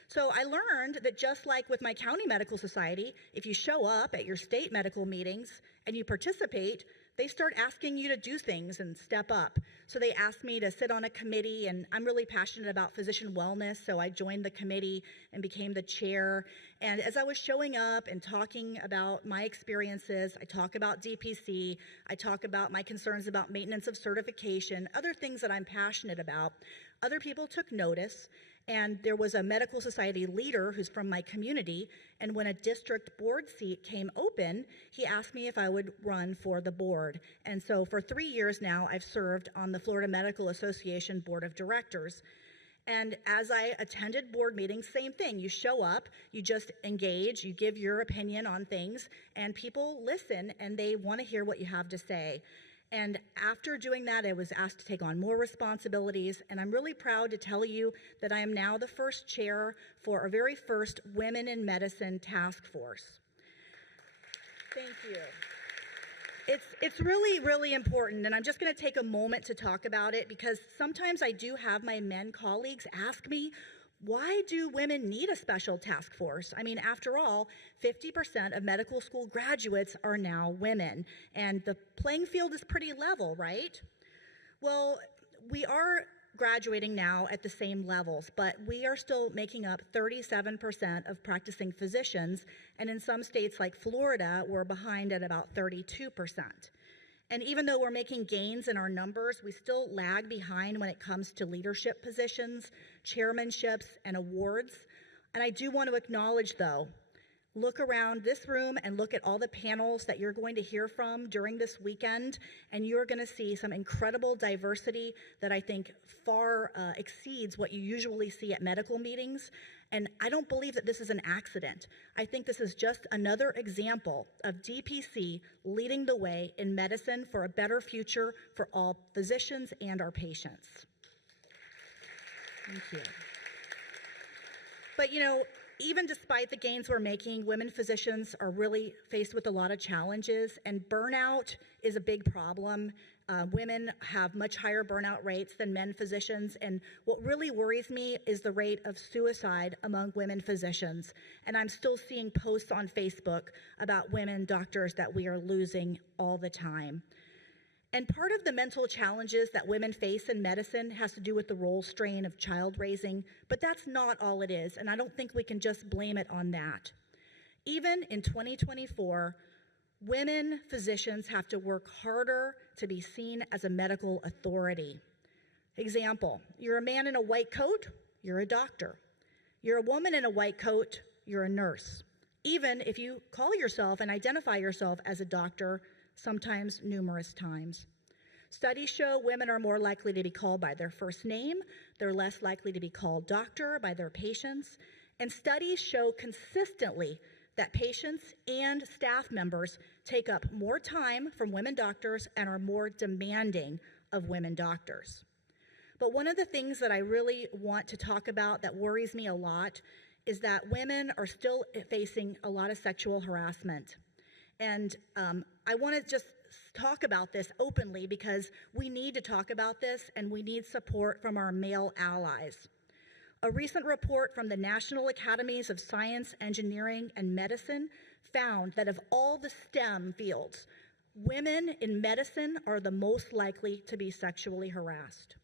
So I learned that just like with my county medical society, if you show up at your state medical meetings and you participate, they start asking you to do things and step up. So they asked me to sit on a committee, and I'm really passionate about physician wellness, so I joined the committee and became the chair. And as I was showing up and talking about my experiences, I talk about DPC, I talk about my concerns about maintenance of certification, other things that I'm passionate about. Other people took notice. And there was a medical society leader who's from my community, and when a district board seat came open, he asked me if I would run for the board. And so for 3 years now, I've served on the Florida Medical Association Board of Directors. And as I attended board meetings, same thing. You show up, you just engage, you give your opinion on things, and people listen, and they want to hear what you have to say. And after doing that, I was asked to take on more responsibilities, and I'm really proud to tell you that I am now the first chair for our very first Women in Medicine Task Force. Thank you. It's really, really important, and I'm just going to take a moment to talk about it because sometimes I do have my men colleagues ask me, why do women need a special task force? I mean, after all, 50% of medical school graduates are now women, and the playing field is pretty level, right? Well, we are graduating now at the same levels, but we are still making up 37% of practicing physicians, and in some states like Florida, we're behind at about 32%. And even though we're making gains in our numbers, we still lag behind when it comes to leadership positions, chairmanships, and awards. And I do want to acknowledge, though, Look around this room and look at all the panels that you're going to hear from during this weekend, and you're going to see some incredible diversity that I think far exceeds what you usually see at medical meetings. And I don't believe that this is an accident. I think this is just another example of DPC leading the way in medicine for a better future for all physicians and our patients. Thank you. But even despite the gains we're making, women physicians are really faced with a lot of challenges, and burnout is a big problem. Women have much higher burnout rates than men physicians, and what really worries me is the rate of suicide among women physicians. And I'm still seeing posts on Facebook about women doctors that we are losing all the time. And part of the mental challenges that women face in medicine has to do with the role strain of child raising, but that's not all it is, and I don't think we can just blame it on that. Even in 2024, women physicians have to work harder to be seen as a medical authority. Example, you're a man in a white coat, you're a doctor. You're a woman in a white coat, you're a nurse. Even if you call yourself and identify yourself as a doctor, sometimes numerous times. Studies show women are more likely to be called by their first name, they're less likely to be called doctor by their patients, and studies show consistently that patients and staff members take up more time from women doctors and are more demanding of women doctors. But one of the things that I really want to talk about that worries me a lot is that women are still facing a lot of sexual harassment. And I want to just talk about this openly because we need to talk about this and we need support from our male allies. A recent report from the National Academies of Science, Engineering, and Medicine found that of all the STEM fields, women in medicine are the most likely to be sexually harassed.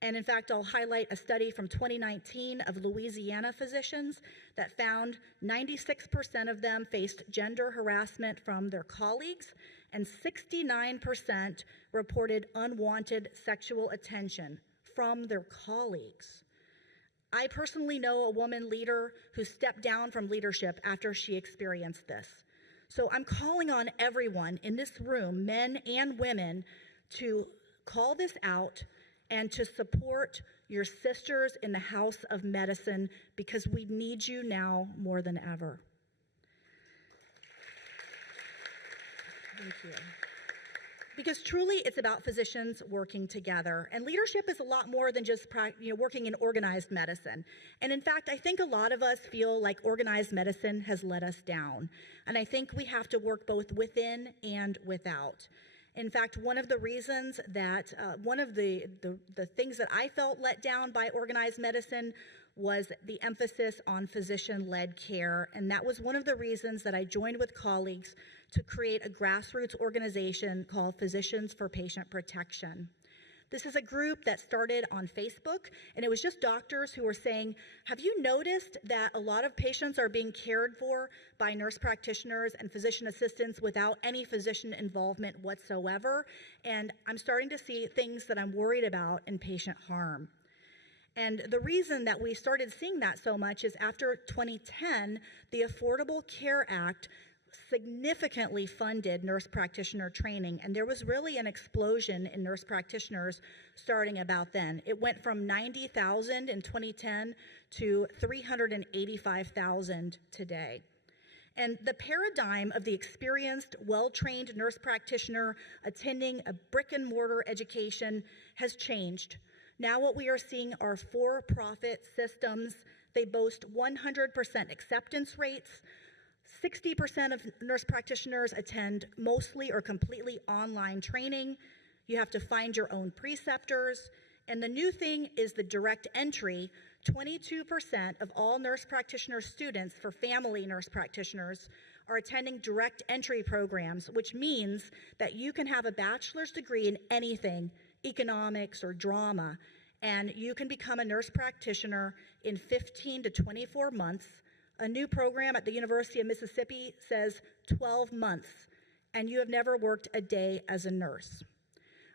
And in fact, I'll highlight a study from 2019 of Louisiana physicians that found 96% of them faced gender harassment from their colleagues, and 69% reported unwanted sexual attention from their colleagues. I personally know a woman leader who stepped down from leadership after she experienced this. So I'm calling on everyone in this room, men and women, to call this out and to support your sisters in the house of medicine because we need you now more than ever. Thank you. Because truly it's about physicians working together. And leadership is a lot more than just working in organized medicine. And in fact, I think a lot of us feel like organized medicine has let us down. And I think we have to work both within and without. In fact, one of the reasons that, one of the things that I felt let down by organized medicine was the emphasis on physician-led care. And that was one of the reasons that I joined with colleagues to create a grassroots organization called Physicians for Patient Protection. This is a group that started on Facebook, and it was just doctors who were saying, have you noticed that a lot of patients are being cared for by nurse practitioners and physician assistants without any physician involvement whatsoever? And I'm starting to see things that I'm worried about in patient harm. And the reason that we started seeing that so much is after 2010, the Affordable Care Act significantly funded nurse practitioner training, and there was really an explosion in nurse practitioners starting about then. It went from 90,000 in 2010 to 385,000 today. And the paradigm of the experienced, well-trained nurse practitioner attending a brick-and-mortar education has changed. Now what we are seeing are for-profit systems. They boast 100% acceptance rates. 60% of nurse practitioners attend mostly or completely online training. You have to find your own preceptors. And the new thing is the direct entry. 22% of all nurse practitioner students for family nurse practitioners are attending direct entry programs, which means that you can have a bachelor's degree in anything, economics or drama, and you can become a nurse practitioner in 15 to 24 months. A new program at the University of Mississippi says 12 months, and you have never worked a day as a nurse.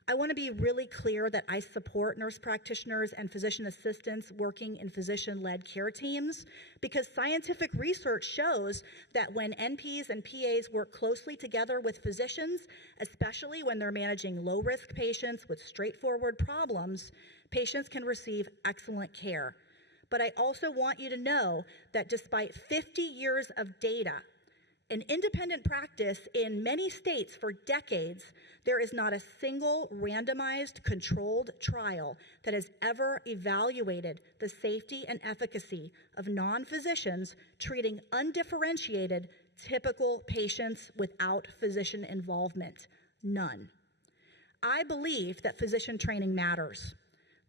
I want to be really clear that I support nurse practitioners and physician assistants working in physician-led care teams, because scientific research shows that when NPs and PAs work closely together with physicians, especially when they're managing low-risk patients with straightforward problems, patients can receive excellent care. But I also want you to know that despite 50 years of data, in independent practice in many states for decades, there is not a single randomized controlled trial that has ever evaluated the safety and efficacy of non-physicians treating undifferentiated, typical patients without physician involvement. None. I believe that physician training matters.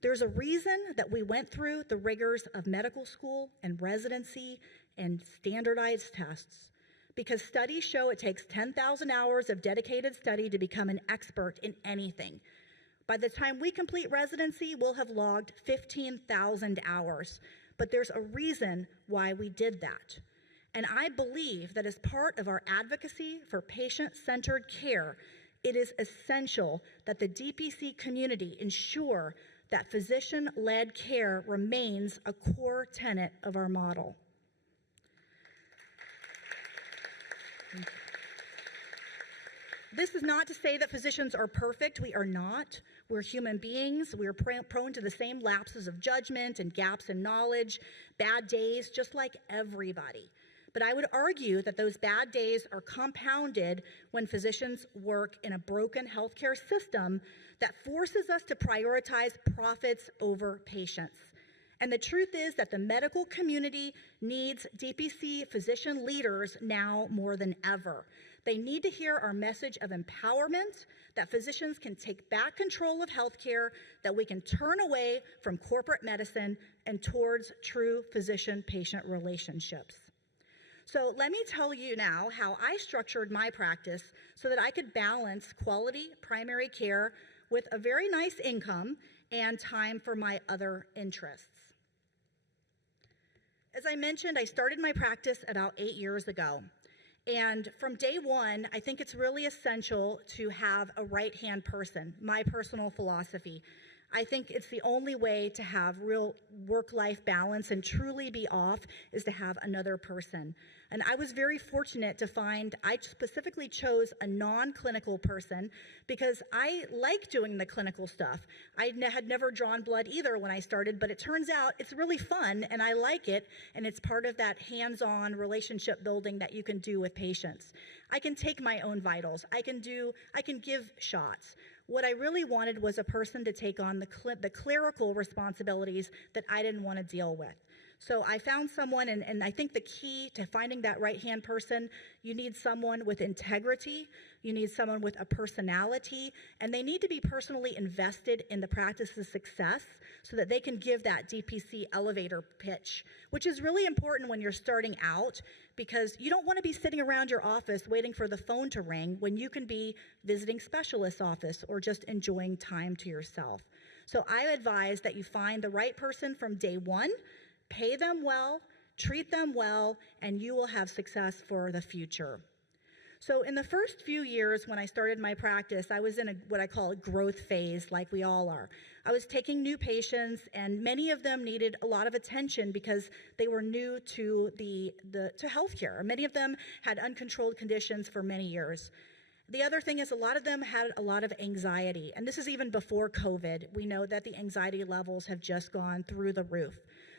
There's a reason that we went through the rigors of medical school and residency and standardized tests, because studies show it takes 10,000 hours of dedicated study to become an expert in anything. By the time we complete residency, we'll have logged 15,000 hours, but there's a reason why we did that. And I believe that as part of our advocacy for patient-centered care, it is essential that the DPC community ensure that physician-led care remains a core tenet of our model. This is not to say that physicians are perfect. We are not. We're human beings. We are prone to the same lapses of judgment and gaps in knowledge, bad days, just like everybody. But I would argue that those bad days are compounded when physicians work in a broken healthcare system that forces us to prioritize profits over patients. And the truth is that the medical community needs DPC physician leaders now more than ever. They need to hear our message of empowerment, that physicians can take back control of healthcare, that we can turn away from corporate medicine and towards true physician-patient relationships. So let me tell you now how I structured my practice so that I could balance quality primary care with a very nice income and time for my other interests. As I mentioned, I started my practice about 8 years ago. And from day one, I think it's really essential to have a right-hand person, my personal philosophy. I think it's the only way to have real work-life balance and truly be off is to have another person. And I was very fortunate to find, I specifically chose a non-clinical person because I like doing the clinical stuff. I had never drawn blood either when I started, but it turns out it's really fun and I like it, and it's part of that hands-on relationship building that you can do with patients. I can take my own vitals. I can give shots. What I really wanted was a person to take on the clerical responsibilities that I didn't want to deal with. So I found someone, and I think the key to finding that right-hand person, you need someone with integrity, you need someone with a personality, and they need to be personally invested in the practice's success so that they can give that DPC elevator pitch, which is really important when you're starting out because you don't want to be sitting around your office waiting for the phone to ring when you can be visiting specialist's office or just enjoying time to yourself. So I advise that you find the right person from day one, pay them well, treat them well, and you will have success for the future. So in the first few years when I started my practice, I was in what I call a growth phase, like we all are. I was taking new patients, and many of them needed a lot of attention because they were new to to healthcare. Many of them had uncontrolled conditions for many years. The other thing is a lot of them had a lot of anxiety, and this is even before COVID. We know that the anxiety levels have just gone through the roof.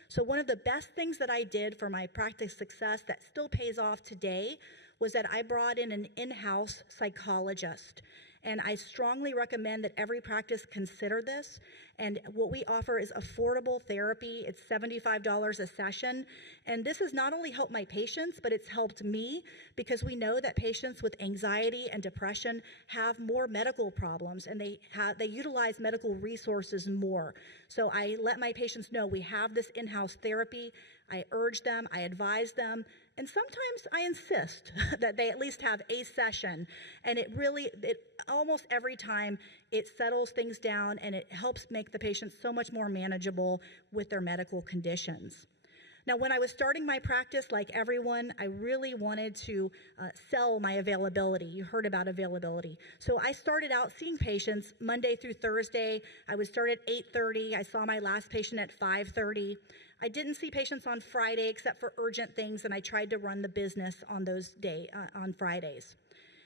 So one of the best things that I did for my practice success that still pays off today was that I brought in an in-house psychologist. And I strongly recommend that every practice consider this. And what we offer is affordable therapy. It's $75 a session. And this has not only helped my patients, but it's helped me because we know that patients with anxiety and depression have more medical problems and they utilize medical resources more. So I let my patients know we have this in-house therapy. I urge them, I advise them, and sometimes I insist that they at least have a session. And it almost every time, it settles things down and it helps make the patient so much more manageable with their medical conditions. Now, when I was starting my practice, like everyone, I really wanted to sell my availability. You heard about availability. So I started out seeing patients Monday through Thursday. I would start at 8:30. I saw my last patient at 5:30. I didn't see patients on Friday except for urgent things, and I tried to run the business on on Fridays.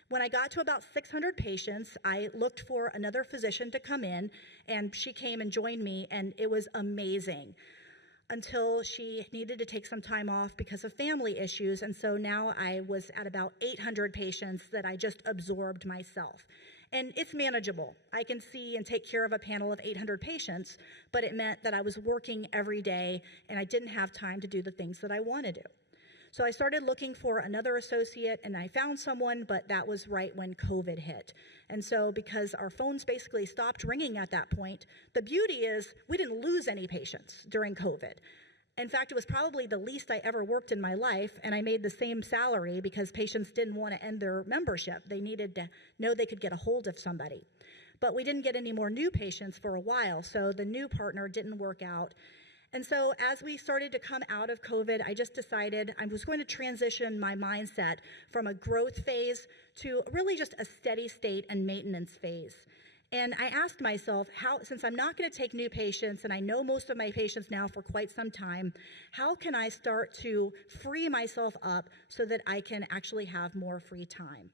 When I got to about 600 patients, I looked for another physician to come in, and she came and joined me, and it was amazing until she needed to take some time off because of family issues. And so now I was at about 800 patients that I just absorbed myself. And it's manageable. I can see and take care of a panel of 800 patients, but it meant that I was working every day and I didn't have time to do the things that I want to do. So I started looking for another associate, and I found someone, but that was right when COVID hit. And so because our phones basically stopped ringing at that point, the beauty is we didn't lose any patients during COVID. In fact, it was probably the least I ever worked in my life, and I made the same salary because patients didn't want to end their membership. They needed to know they could get a hold of somebody. But we didn't get any more new patients for a while, so the new partner didn't work out. And so as we started to come out of COVID, I just decided I was going to transition my mindset from a growth phase to really just a steady state and maintenance phase. And I asked myself, since I'm not going to take new patients, and I know most of my patients now for quite some time, how can I start to free myself up so that I can actually have more free time?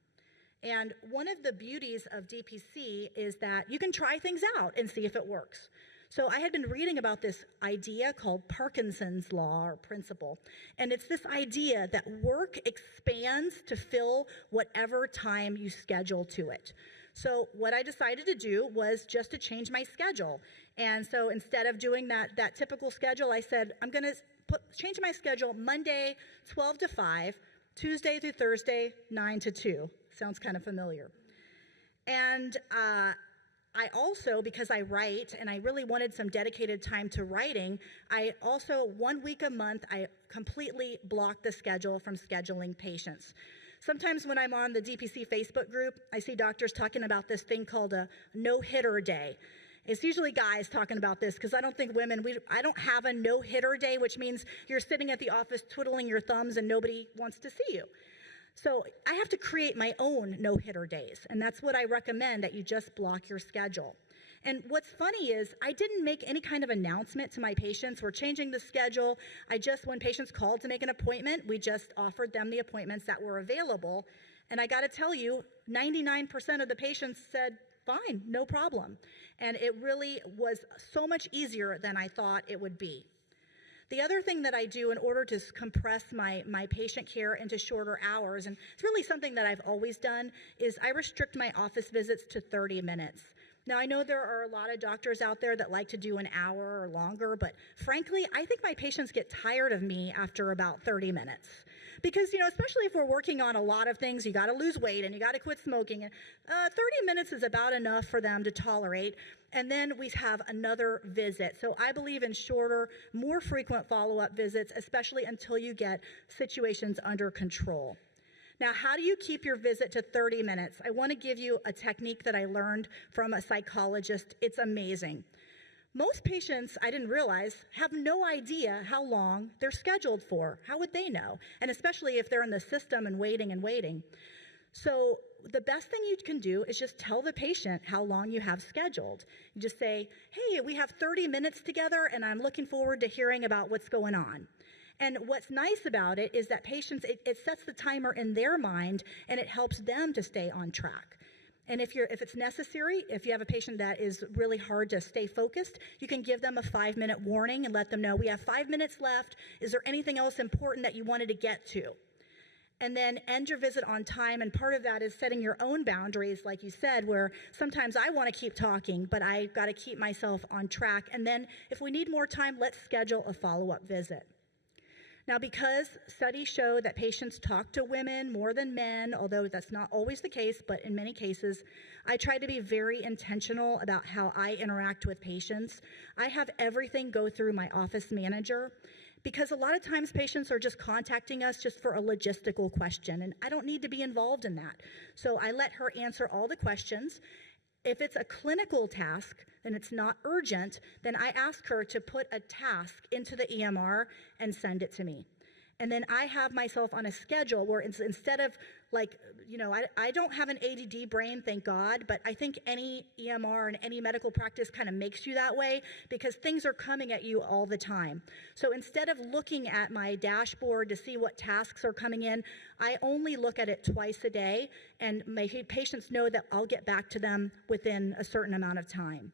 And one of the beauties of DPC is that you can try things out and see if it works. So I had been reading about this idea called Parkinson's law or principle, and it's this idea that work expands to fill whatever time you schedule to it. So what I decided to do was just to change my schedule. And so instead of doing that typical schedule, I said, I'm going to change my schedule Monday, 12 to 5, Tuesday through Thursday, 9 to 2. Sounds kind of familiar. And I also, because I write and I really wanted some dedicated time to writing, I also, 1 week a month, I completely block the schedule from scheduling patients. Sometimes when I'm on the DPC Facebook group, I see doctors talking about this thing called a no-hitter day. It's usually guys talking about this because I don't think women, I don't have a no-hitter day, which means you're sitting at the office twiddling your thumbs and nobody wants to see you. So I have to create my own no-hitter days, and that's what I recommend, that you just block your schedule. And what's funny is I didn't make any kind of announcement to my patients. We're changing the schedule. When patients called to make an appointment, we just offered them the appointments that were available. And I got to tell you, 99% of the patients said, fine, no problem. And it really was so much easier than I thought it would be. The other thing that I do in order to compress my patient care into shorter hours, and it's really something that I've always done, is I restrict my office visits to 30 minutes. Now, I know there are a lot of doctors out there that like to do an hour or longer, but frankly, I think my patients get tired of me after about 30 minutes. Because, especially if we're working on a lot of things, you got to lose weight and you got to quit smoking. And 30 minutes is about enough for them to tolerate. And then we have another visit. So I believe in shorter, more frequent follow-up visits, especially until you get situations under control. Now, how do you keep your visit to 30 minutes? I want to give you a technique that I learned from a psychologist. It's amazing. Most patients, I didn't realize, have no idea how long they're scheduled for. How would they know? And especially if they're in the system and waiting. So the best thing you can do is just tell the patient how long you have scheduled. You just say, hey, we have 30 minutes together and I'm looking forward to hearing about what's going on. And what's nice about it is that patients, it sets the timer in their mind and it helps them to stay on track. And if it's necessary, if you have a patient that is really hard to stay focused, you can give them a 5-minute warning and let them know, we have 5 minutes left. Is there anything else important that you wanted to get to? And then end your visit on time, and part of that is setting your own boundaries, like you said, where sometimes I want to keep talking, but I've got to keep myself on track. And then if we need more time, let's schedule a follow-up visit. Now, because studies show that patients talk to women more than men, although that's not always the case, but in many cases, I try to be very intentional about how I interact with patients. I have everything go through my office manager, because a lot of times patients are just contacting us just for a logistical question, and I don't need to be involved in that. So I let her answer all the questions. If it's a clinical task and it's not urgent, then I ask her to put a task into the EMR and send it to me. And then I have myself on a schedule where it's, instead of like, you know, I don't have an ADD brain, thank God, but I think any EMR and any medical practice kind of makes you that way because things are coming at you all the time. So instead of looking at my dashboard to see what tasks are coming in, I only look at it twice a day, and my patients know that I'll get back to them within a certain amount of time.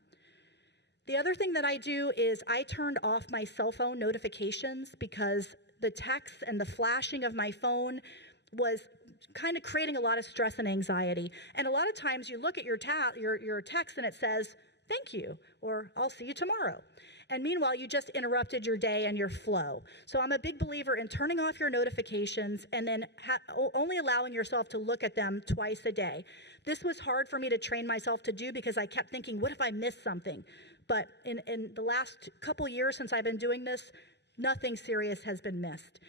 The other thing that I do is I turned off my cell phone notifications because the texts and the flashing of my phone was kind of creating a lot of stress and anxiety. And a lot of times you look at your text and it says, thank you, or I'll see you tomorrow. And meanwhile, you just interrupted your day and your flow. So I'm a big believer in turning off your notifications and then only allowing yourself to look at them twice a day. This was hard for me to train myself to do because I kept thinking, what if I miss something? But in the last couple years since I've been doing this, nothing serious has been missed.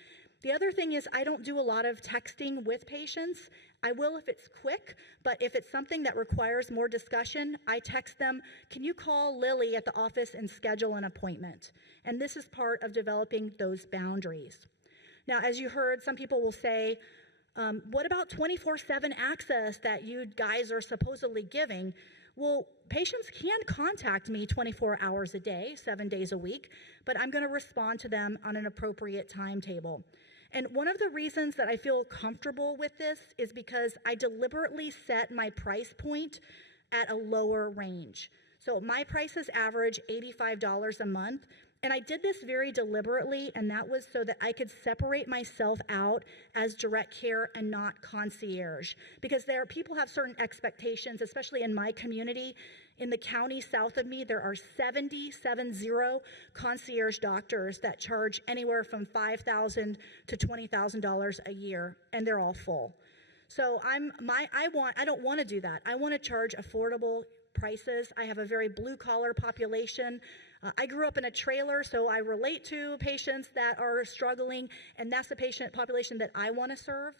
The other thing is I don't do a lot of texting with patients. I will if it's quick, but if it's something that requires more discussion, I text them, can you call Lily at the office and schedule an appointment? And this is part of developing those boundaries. Now, as you heard, some people will say, what about 24/7 access that you guys are supposedly giving? Well, patients can contact me 24 hours a day, 7 days a week, but I'm going to respond to them on an appropriate timetable. And one of the reasons that I feel comfortable with this is because I deliberately set my price point at a lower range. So my prices average $85 a month, and I did this very deliberately, and that was so that I could separate myself out as direct care and not concierge. Because people have certain expectations, especially in my community. In the county south of me, there are 70 concierge doctors that charge anywhere from $5,000 to $20,000 a year, and they're all full. So I don't want to do that. I want to charge affordable prices. I have a very blue-collar population. I grew up in a trailer, so I relate to patients that are struggling, and that's the patient population that I want to serve.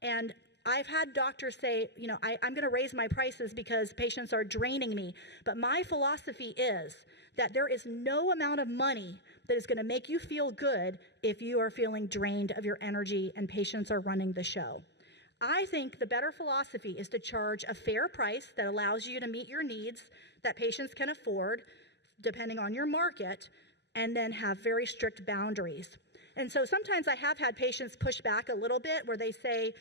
And I've had doctors say, you know, I'm going to raise my prices because patients are draining me. But my philosophy is that there is no amount of money that is going to make you feel good if you are feeling drained of your energy and patients are running the show. I think the better philosophy is to charge a fair price that allows you to meet your needs that patients can afford, depending on your market, and then have very strict boundaries. And so sometimes I have had patients push back a little bit where they say,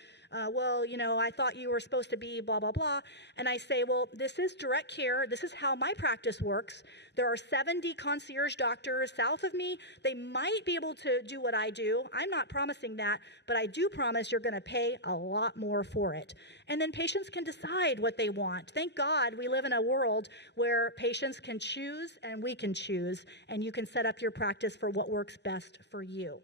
well, you know, I thought you were supposed to be blah, blah, blah. And I say, well, this is direct care. This is how my practice works. There are 70 concierge doctors south of me. They might be able to do what I do. I'm not promising that, but I do promise you're going to pay a lot more for it. And then patients can decide what they want. Thank God we live in a world where patients can choose and we can choose, and you can set up your practice for what works best for you.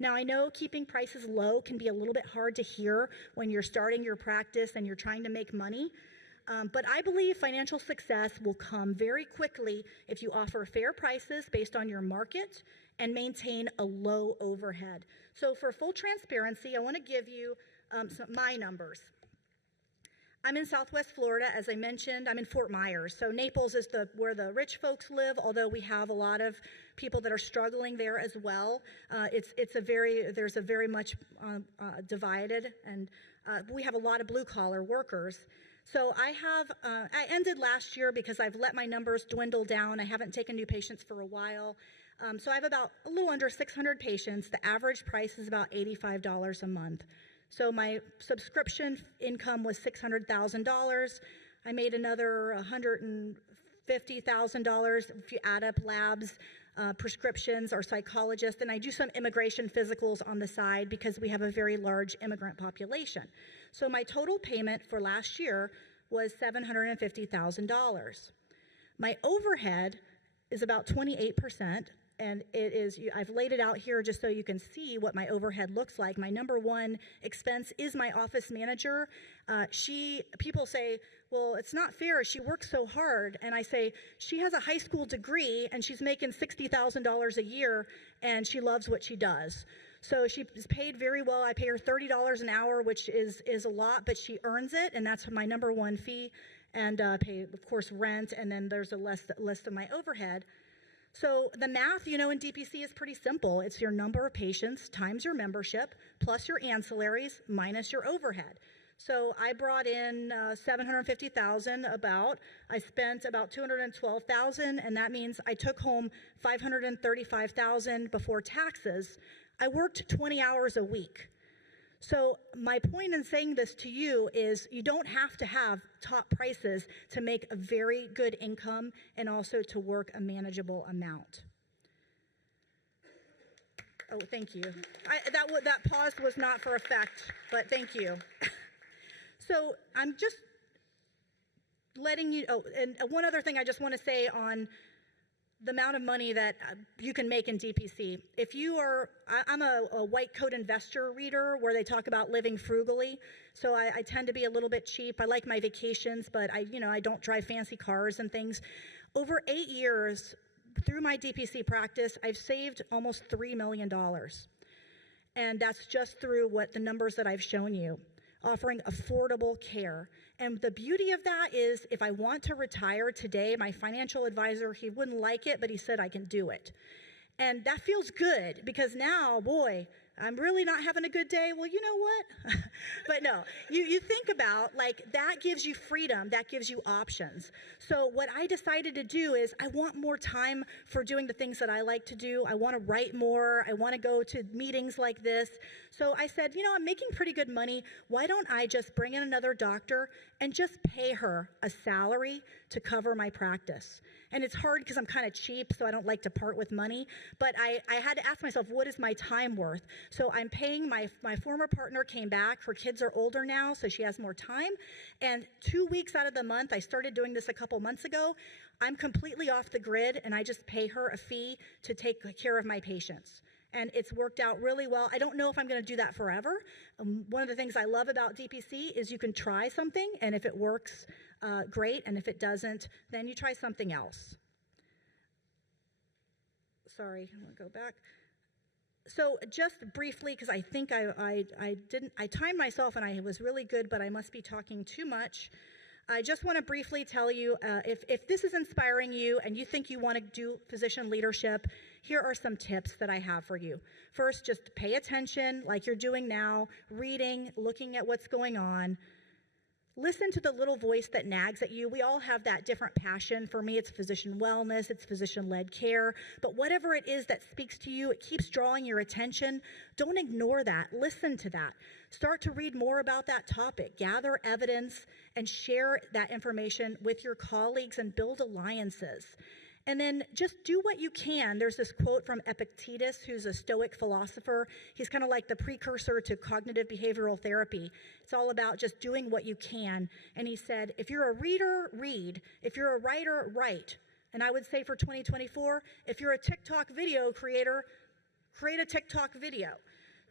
Now, I know keeping prices low can be a little bit hard to hear when you're starting your practice and you're trying to make money, but I believe financial success will come very quickly if you offer fair prices based on your market and maintain a low overhead. So for full transparency, I want to give you my numbers. I'm in Southwest Florida, as I mentioned. I'm in Fort Myers. So Naples is where the rich folks live, although we have a lot of people that are struggling there as well. There's a very much divided, and we have a lot of blue-collar workers. So I ended last year because I've let my numbers dwindle down. I haven't taken new patients for a while. So I have about a little under 600 patients. The average price is about $85 a month. So my subscription income was $600,000. I made another $150,000 if you add up labs, prescriptions, or psychologists, and I do some immigration physicals on the side because we have a very large immigrant population. So my total payment for last year was $750,000. My overhead is about 28%. And I've laid it out here just so you can see what my overhead looks like. My number one expense is my office manager. People say, well, it's not fair. She works so hard. And I say, she has a high school degree and she's making $60,000 a year and she loves what she does. So she is paid very well. I pay her $30 an hour, which is a lot, but she earns it, and that's my number one fee. and pay, of course, rent, and then there's a list of my overhead. So the math, in DPC is pretty simple. It's your number of patients times your membership plus your ancillaries minus your overhead. So I brought in $750,000 about. I spent about $212,000, and that means I took home $535,000 before taxes. I worked 20 hours a week. So my point in saying this to you is you don't have to have top prices to make a very good income and also to work a manageable amount. Oh, thank you. That pause was not for effect, but thank you. So I'm just letting you, and one other thing I just want to say on the amount of money that you can make in DPC. If you are, I'm a white coat investor reader where they talk about living frugally. So I tend to be a little bit cheap. I like my vacations, but I don't drive fancy cars and things. Over 8 years through my DPC practice, I've saved almost $3 million. And that's just through the numbers that I've shown you, offering affordable care. And the beauty of that is if I want to retire today, my financial advisor, he wouldn't like it, but he said I can do it. And that feels good because now, boy, I'm really not having a good day. Well, you know what? But no, you think about that gives you freedom, that gives you options. So what I decided to do is I want more time for doing the things that I like to do. I want to write more. I want to go to meetings like this. So I said, I'm making pretty good money. Why don't I just bring in another doctor and just pay her a salary to cover my practice? And it's hard because I'm kind of cheap, so I don't like to part with money. But I had to ask myself, what is my time worth? So I'm paying, my former partner came back. Her kids are older now, so she has more time. And 2 weeks out of the month, I started doing this a couple months ago, I'm completely off the grid, and I just pay her a fee to take care of my patients. And it's worked out really well. I don't know if I'm going to do that forever. One of the things I love about DPC is you can try something, and if it works, great, and if it doesn't, then you try something else. Sorry, I'm going to go back. So just briefly, because I think I timed myself and I was really good, but I must be talking too much. I just want to briefly tell you, if this is inspiring you and you think you want to do physician leadership, here are some tips that I have for you. First, just pay attention like you're doing now, reading, looking at what's going on. Listen to the little voice that nags at you. We all have that different passion. For me, it's physician wellness, it's physician-led care. But whatever it is that speaks to you, it keeps drawing your attention. Don't ignore that. Listen to that. Start to read more about that topic. Gather evidence and share that information with your colleagues and build alliances. And then just do what you can. There's this quote from Epictetus, who's a Stoic philosopher. He's kind of like the precursor to cognitive behavioral therapy. It's all about just doing what you can. And he said, if you're a reader, read. If you're a writer, write. And I would say for 2024, if you're a TikTok video creator, create a TikTok video.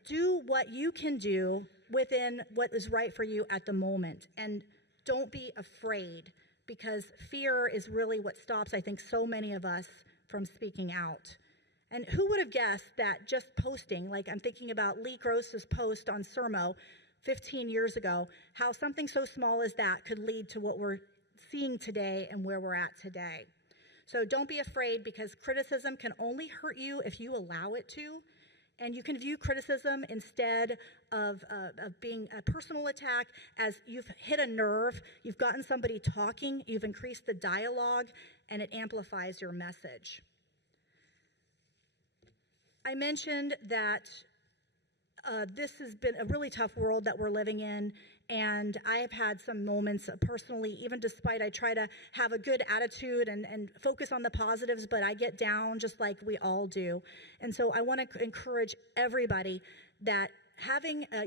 Do what you can do within what is right for you at the moment. And don't be afraid, because fear is really what stops, I think, so many of us from speaking out. And who would have guessed that just posting, like I'm thinking about Lee Gross's post on Sermo 15 years ago, how something so small as that could lead to what we're seeing today and where we're at today. So don't be afraid, because criticism can only hurt you if you allow it to. And you can view criticism instead of being a personal attack as you've hit a nerve, you've gotten somebody talking, you've increased the dialogue, and it amplifies your message. I mentioned that this has been a really tough world that we're living in, and I have had some moments personally, even despite I try to have a good attitude and focus on the positives, but I get down just like we all do. And so I want to encourage everybody that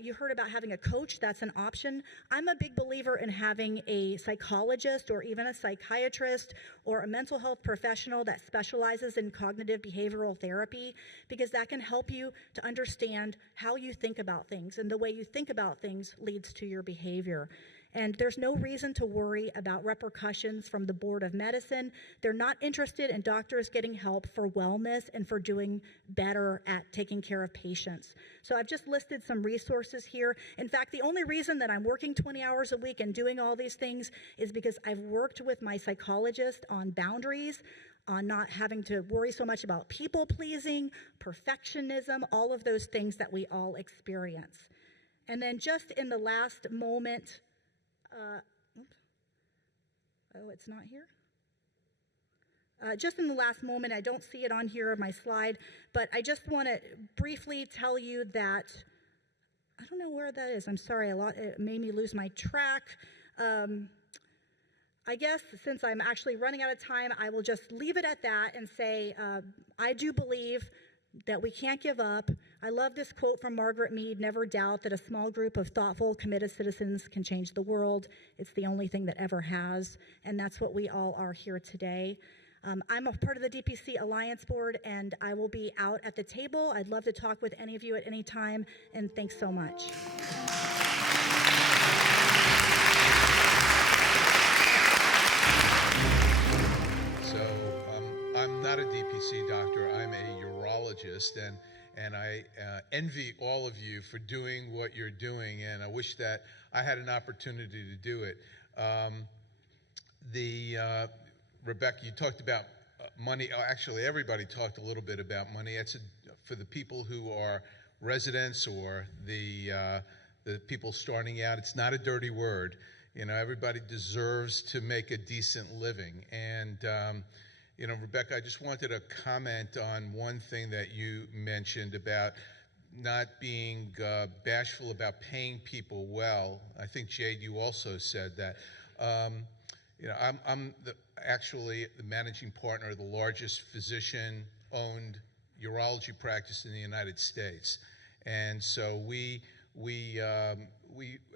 you heard about having a coach, that's an option. I'm a big believer in having a psychologist or even a psychiatrist or a mental health professional that specializes in cognitive behavioral therapy, because that can help you to understand how you think about things, and the way you think about things leads to your behavior. And there's no reason to worry about repercussions from the Board of Medicine. They're not interested in doctors getting help for wellness and for doing better at taking care of patients. So I've just listed some resources here. In fact, the only reason that I'm working 20 hours a week and doing all these things is because I've worked with my psychologist on boundaries, on not having to worry so much about people pleasing, perfectionism, all of those things that we all experience. And then just in the last moment, it's not here? Just in the last moment, I don't see it on here on my slide, but I just want to briefly tell you that, I don't know where that is. I'm sorry, it made me lose my track. I guess since I'm actually running out of time, I will just leave it at that and say, I do believe that we can't give up. I love this quote from Margaret Mead, never doubt that a small group of thoughtful, committed citizens can change the world. It's the only thing that ever has, and that's what we all are here today. I'm a part of the DPC Alliance Board, and I will be out at the table. I'd love to talk with any of you at any time, and thanks so much. I'm not a DPC doctor, I'm a urologist, and I envy all of you for doing what you're doing, and I wish that I had an opportunity to do it. Rebekah, you talked about money. Actually, everybody talked a little bit about money. It's for the people who are residents or the people starting out, it's not a dirty word. You know, everybody deserves to make a decent living, and you know, Rebekah, I just wanted to comment on one thing that you mentioned about not being bashful about paying people well. I think, Jade, you also said that. You know, I'm actually the managing partner of the largest physician-owned urology practice in the United States. And so we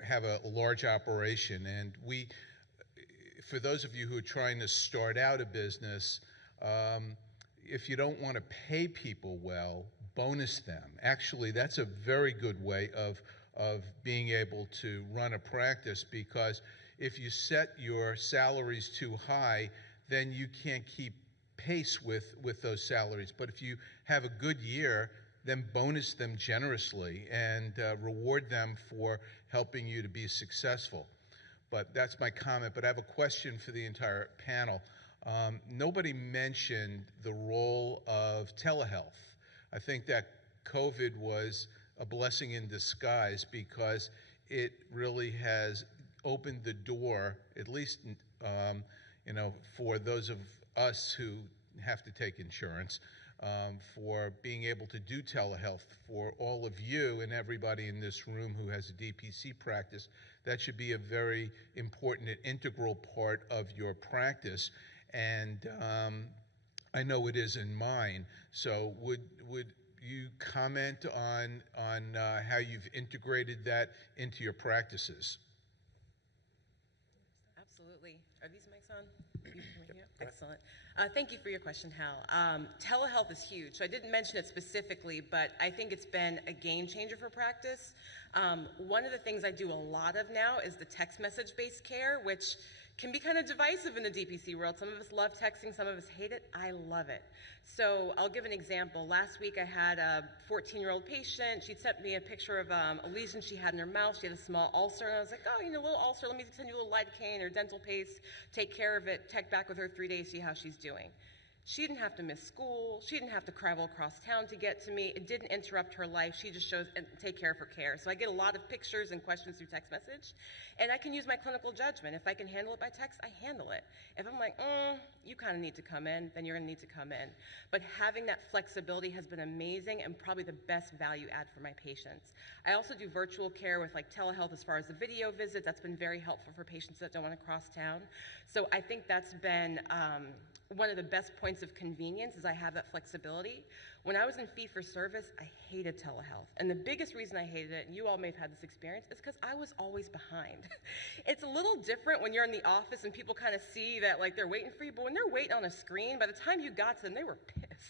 have a large operation, and for those of you who are trying to start out a business, if you don't want to pay people well, bonus them. Actually, that's a very good way of being able to run a practice, because if you set your salaries too high, then you can't keep pace with those salaries. But if you have a good year, then bonus them generously and reward them for helping you to be successful. But that's my comment. But I have a question for the entire panel. Nobody mentioned the role of telehealth. I think that COVID was a blessing in disguise, because it really has opened the door, at least you know, for those of us who have to take insurance, for being able to do telehealth. For all of you and everybody in this room who has a DPC practice, that should be a very important and integral part of your practice. And I know it is in mine. So would you comment on how you've integrated that into your practices? Absolutely. Are these mics on? Excellent. Thank you for your question, Hal. Telehealth is huge. So I didn't mention it specifically, but I think it's been a game changer for practice. One of the things I do a lot of now is the text message-based care, which can be kind of divisive in the DPC world. Some of us love texting, some of us hate it. I love it. So I'll give an example. Last week I had a 14-year-old patient. She'd sent me a picture of a lesion she had in her mouth. She had a small ulcer, and I was like, oh, you know, a little ulcer. Let me send you a little lidocaine or dental paste. Take care of it. Check back with her 3 days, see how she's doing. She didn't have to miss school. She didn't have to travel across town to get to me. It didn't interrupt her life. She just shows and take care of her care. So I get a lot of pictures and questions through text message, and I can use my clinical judgment. If I can handle it by text, I handle it. If I'm like, you kind of need to come in, then you're going to need to come in. But having that flexibility has been amazing and probably the best value add for my patients. I also do virtual care with like telehealth as far as the video visits. That's been very helpful for patients that don't want to cross town. So I think that's been one of the best points of convenience is I have that flexibility. When I was in fee-for-service, I hated telehealth. And the biggest reason I hated it, and you all may have had this experience, is because I was always behind. It's a little different when you're in the office and people kind of see that like they're waiting for you, but when they're waiting on a screen, by the time you got to them, they were pissed.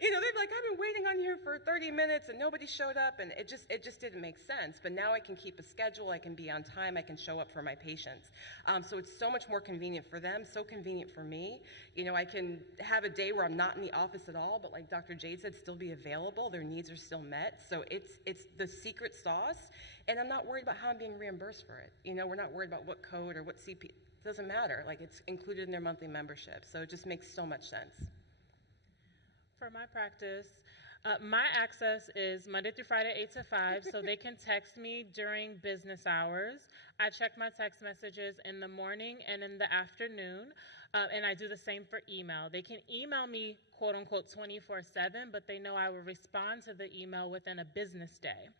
You know, they'd be like, I've been waiting on here for 30 minutes and nobody showed up, and it just didn't make sense. But now I can keep a schedule, I can be on time, I can show up for my patients. So it's so much more convenient for them, so convenient for me. You know, I can have a day where I'm not in the office at all, but like Dr. Jade said, still be available, their needs are still met. So it's the secret sauce, and I'm not worried about how I'm being reimbursed for it. You know, we're not worried about what code or what CP, it doesn't matter. Like, it's included in their monthly membership, so it just makes so much sense. For my practice, my access is Monday through Friday, 8 to 5, so they can text me during business hours. I check my text messages in the morning and in the afternoon, and I do the same for email. They can email me, quote unquote, 24/7, but they know I will respond to the email within a business day.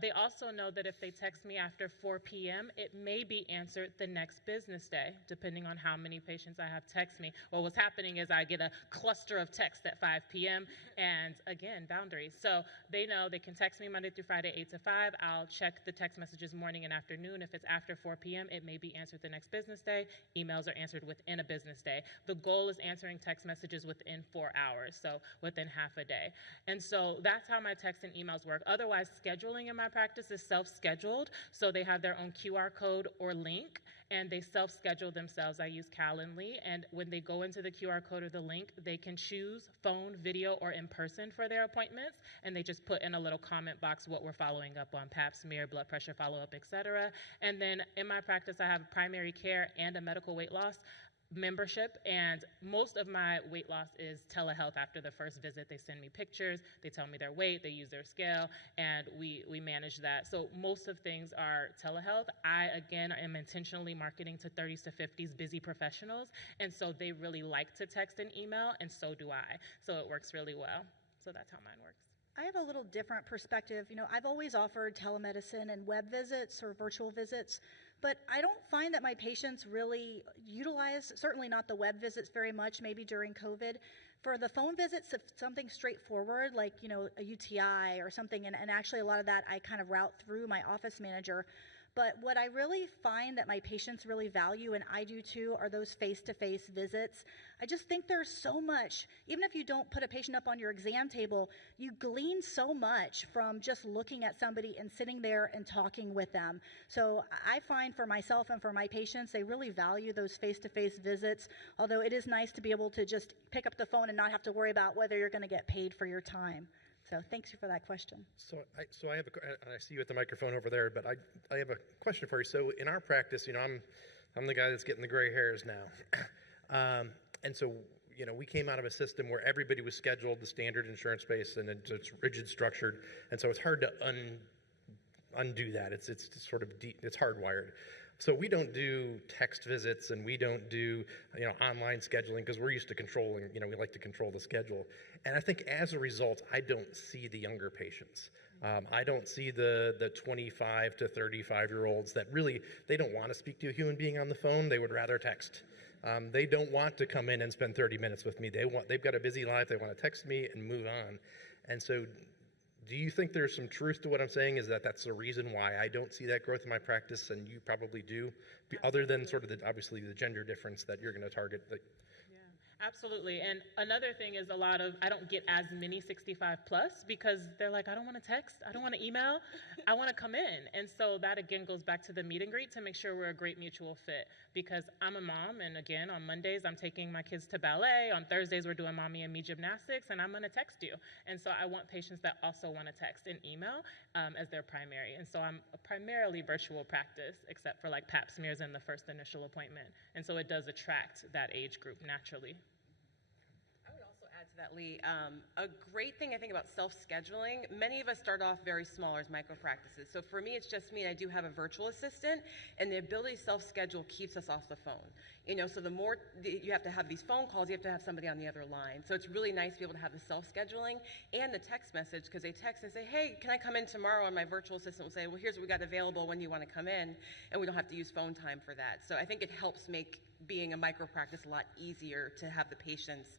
They also know that if they text me after 4 p.m., it may be answered the next business day, depending on how many patients I have text me. Well, what's happening is I get a cluster of texts at 5 p.m., and again, boundaries. So they know they can text me Monday through Friday, 8 to 5. I'll check the text messages morning and afternoon. If it's after 4 p.m., it may be answered the next business day. Emails are answered within a business day. The goal is answering text messages within 4 hours, so within half a day. And so that's how my text and emails work. Otherwise, scheduling in my practice is self-scheduled, so they have their own QR code or link, and they self-schedule themselves. I use Calendly, and when they go into the QR code or the link, they can choose phone, video, or in person for their appointments, and they just put in a little comment box what we're following up on, pap smear, blood pressure follow-up, etc. And then in my practice, I have primary care and a medical weight loss membership, and most of my weight loss is telehealth. After the first visit, they send me pictures, they tell me their weight, they use their scale, and we manage that. So most of things are telehealth. I, again, am intentionally marketing to 30s to 50s busy professionals, and so they really like to text and email, and so do I. So it works really well. So that's how mine works. I have a little different perspective. You know, I've always offered telemedicine and web visits or virtual visits, but I don't find that my patients really utilize, certainly not the web visits very much, maybe during COVID. For the phone visits, if something straightforward, like, you know, a UTI or something, and actually a lot of that I kind of route through my office manager. But what I really find that my patients really value, and I do too, are those face-to-face visits. I just think there's so much, even if you don't put a patient up on your exam table, you glean so much from just looking at somebody and sitting there and talking with them. So I find for myself and for my patients, they really value those face-to-face visits, although it is nice to be able to just pick up the phone and not have to worry about whether you're going to get paid for your time. So thanks for that question. So I have I see you at the microphone over there, but I have a question for you. So in our practice, you know, I'm the guy that's getting the gray hairs now, and so, you know, we came out of a system where everybody was scheduled, the standard insurance space, and it's rigid structured, and so it's hard to undo that. It's sort of it's hardwired. So we don't do text visits, and we don't do, you know, online scheduling, because we're used to controlling, you know, we like to control the schedule. And I think as a result, I don't see the younger patients. I don't see the 25 to 35-year-olds that really, they don't want to speak to a human being on the phone. They would rather text. They don't want to come in and spend 30 minutes with me. They've got a busy life. They want to text me and move on. And so do you think there's some truth to what I'm saying, is that that's the reason why I don't see that growth in my practice, and you probably do, other than sort of obviously the gender difference that you're going to target? Absolutely. And another thing is I don't get as many 65 plus, because they're like, I don't want to text, I don't want to email, I want to come in. And so that again goes back to the meet and greet to make sure we're a great mutual fit, because I'm a mom, and again, on Mondays I'm taking my kids to ballet, on Thursdays we're doing mommy and me gymnastics, and I'm going to text you. And so I want patients that also want to text and email as their primary. And so I'm a primarily virtual practice, except for like pap smears in the first initial appointment. And so it does attract that age group naturally. To that, Lee, a great thing I think about self-scheduling, many of us start off very small as micro practices. So for me, it's just me, and I do have a virtual assistant, and the ability to self-schedule keeps us off the phone. You know, so the more you have to have these phone calls, you have to have somebody on the other line. So it's really nice to be able to have the self-scheduling and the text message, because they text and say, hey, can I come in tomorrow? And my virtual assistant will say, well, here's what we got available when you want to come in, and we don't have to use phone time for that. So I think it helps make being a micro practice a lot easier to have the patients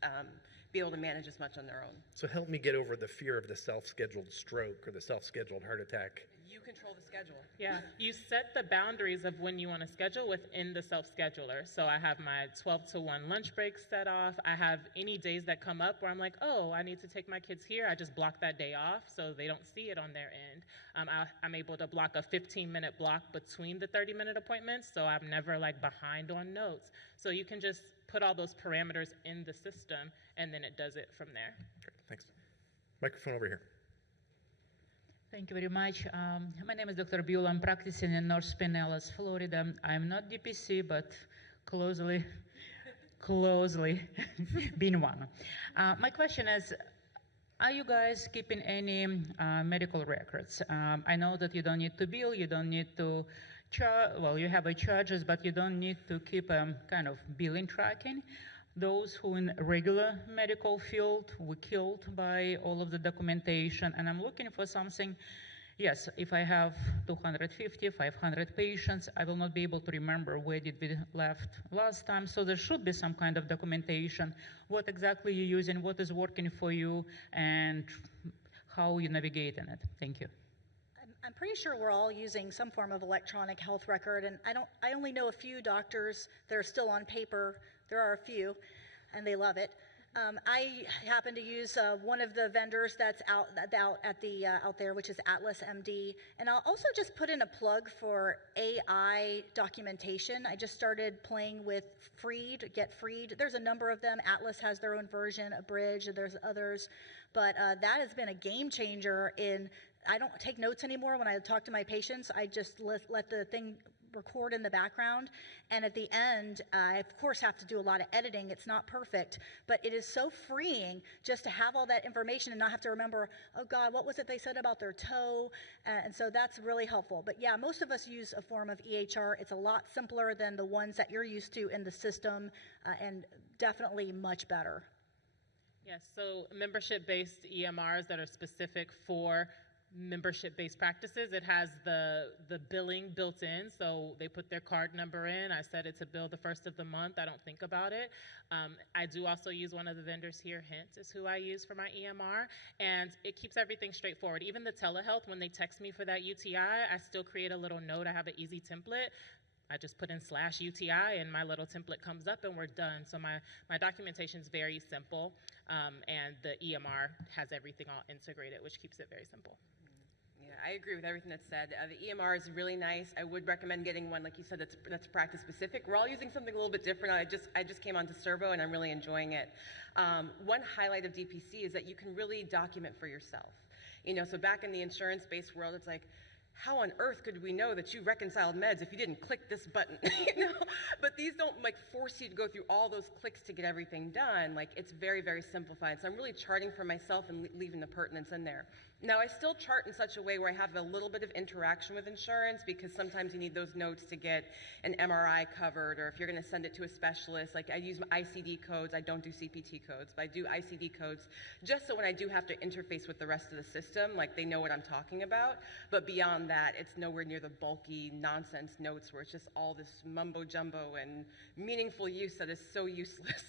be able to manage as much on their own. So help me get over the fear of the self-scheduled stroke or the self-scheduled heart attack. You control the schedule. Yeah, you set the boundaries of when you want to schedule within the self-scheduler. So I have my 12 to 1 lunch break set off. I have any days that come up where I'm like, oh, I need to take my kids here. I just block that day off so they don't see it on their end. I'm able to block a 15-minute block between the 30-minute appointments, so I'm never like behind on notes. So you can just put all those parameters in the system, and then it does it from there. Great, thanks. Microphone over here. Thank you very much. My name is Dr. Buell. I'm practicing in North Pinellas, Florida. I'm not DPC, but closely being one. My question is, are you guys keeping any medical records? I know that you don't need to bill, you don't need to charge, well, you have charges, but you don't need to keep kind of billing tracking. Those who in regular medical field were killed by all of the documentation, and I'm looking for something. Yes, if I have 250, 500 patients, I will not be able to remember where did we left last time, so there should be some kind of documentation. What exactly you're using, what is working for you, and how you navigating it. Thank you. I'm pretty sure we're all using some form of electronic health record, and I only know a few doctors that are still on paper. There are a few, and they love it. I happen to use one of the vendors that's out there, which is Atlas MD, and I'll also just put in a plug for AI documentation. I just started playing with Freed, Get Freed. There's a number of them. Atlas has their own version, Abridge, and there's others, but that has been a game changer in. I don't take notes anymore when I talk to my patients. I just let the thing record in the background, and at the end, I of course have to do a lot of editing. It's not perfect, but it is so freeing just to have all that information and not have to remember, oh God, what was it they said about their toe? And so that's really helpful. But yeah, most of us use a form of EHR. It's a lot simpler than the ones that you're used to in the system, and definitely much better. Yes, so membership-based EMRs that are specific for membership-based practices, it has the billing built in, so they put their card number in. I set it to bill the first of the month. I don't think about it. I do also use one of the vendors here, Hint is who I use for my EMR, and it keeps everything straightforward. Even the telehealth, when they text me for that UTI, I still create a little note. I have an easy template. I just put in /UTI and my little template comes up and we're done. So my documentation is very simple, and the EMR has everything all integrated, which keeps it very simple. Yeah, I agree with everything that's said. The EMR is really nice. I would recommend getting one, like you said, that's practice specific. We're all using something a little bit different. I just came onto Servo and I'm really enjoying it. One highlight of DPC is that you can really document for yourself. So back in the insurance-based world, it's like, how on earth could we know that you reconciled meds if you didn't click this button? But these don't force you to go through all those clicks to get everything done. It's very, very simplified. So I'm really charting for myself and leaving the pertinence in there. Now, I still chart in such a way where I have a little bit of interaction with insurance, because sometimes you need those notes to get an MRI covered, or if you're going to send it to a specialist. I use my ICD codes. I don't do CPT codes, but I do ICD codes just so when I do have to interface with the rest of the system, they know what I'm talking about. But beyond that, it's nowhere near the bulky nonsense notes where it's just all this mumbo jumbo and meaningful use that is so useless.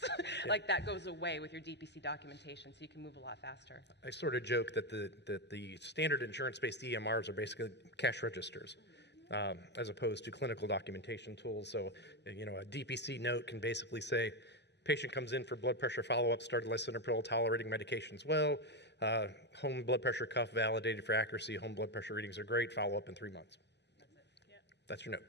That goes away with your DPC documentation, so you can move a lot faster. I sort of joke that the standard insurance-based EMRs are basically cash registers, as opposed to clinical documentation tools. So, a DPC note can basically say, patient comes in for blood pressure follow-up, started lisinopril, tolerating medications well, home blood pressure cuff validated for accuracy, home blood pressure readings are great, follow-up in 3 months. That's it. Yeah. That's your note.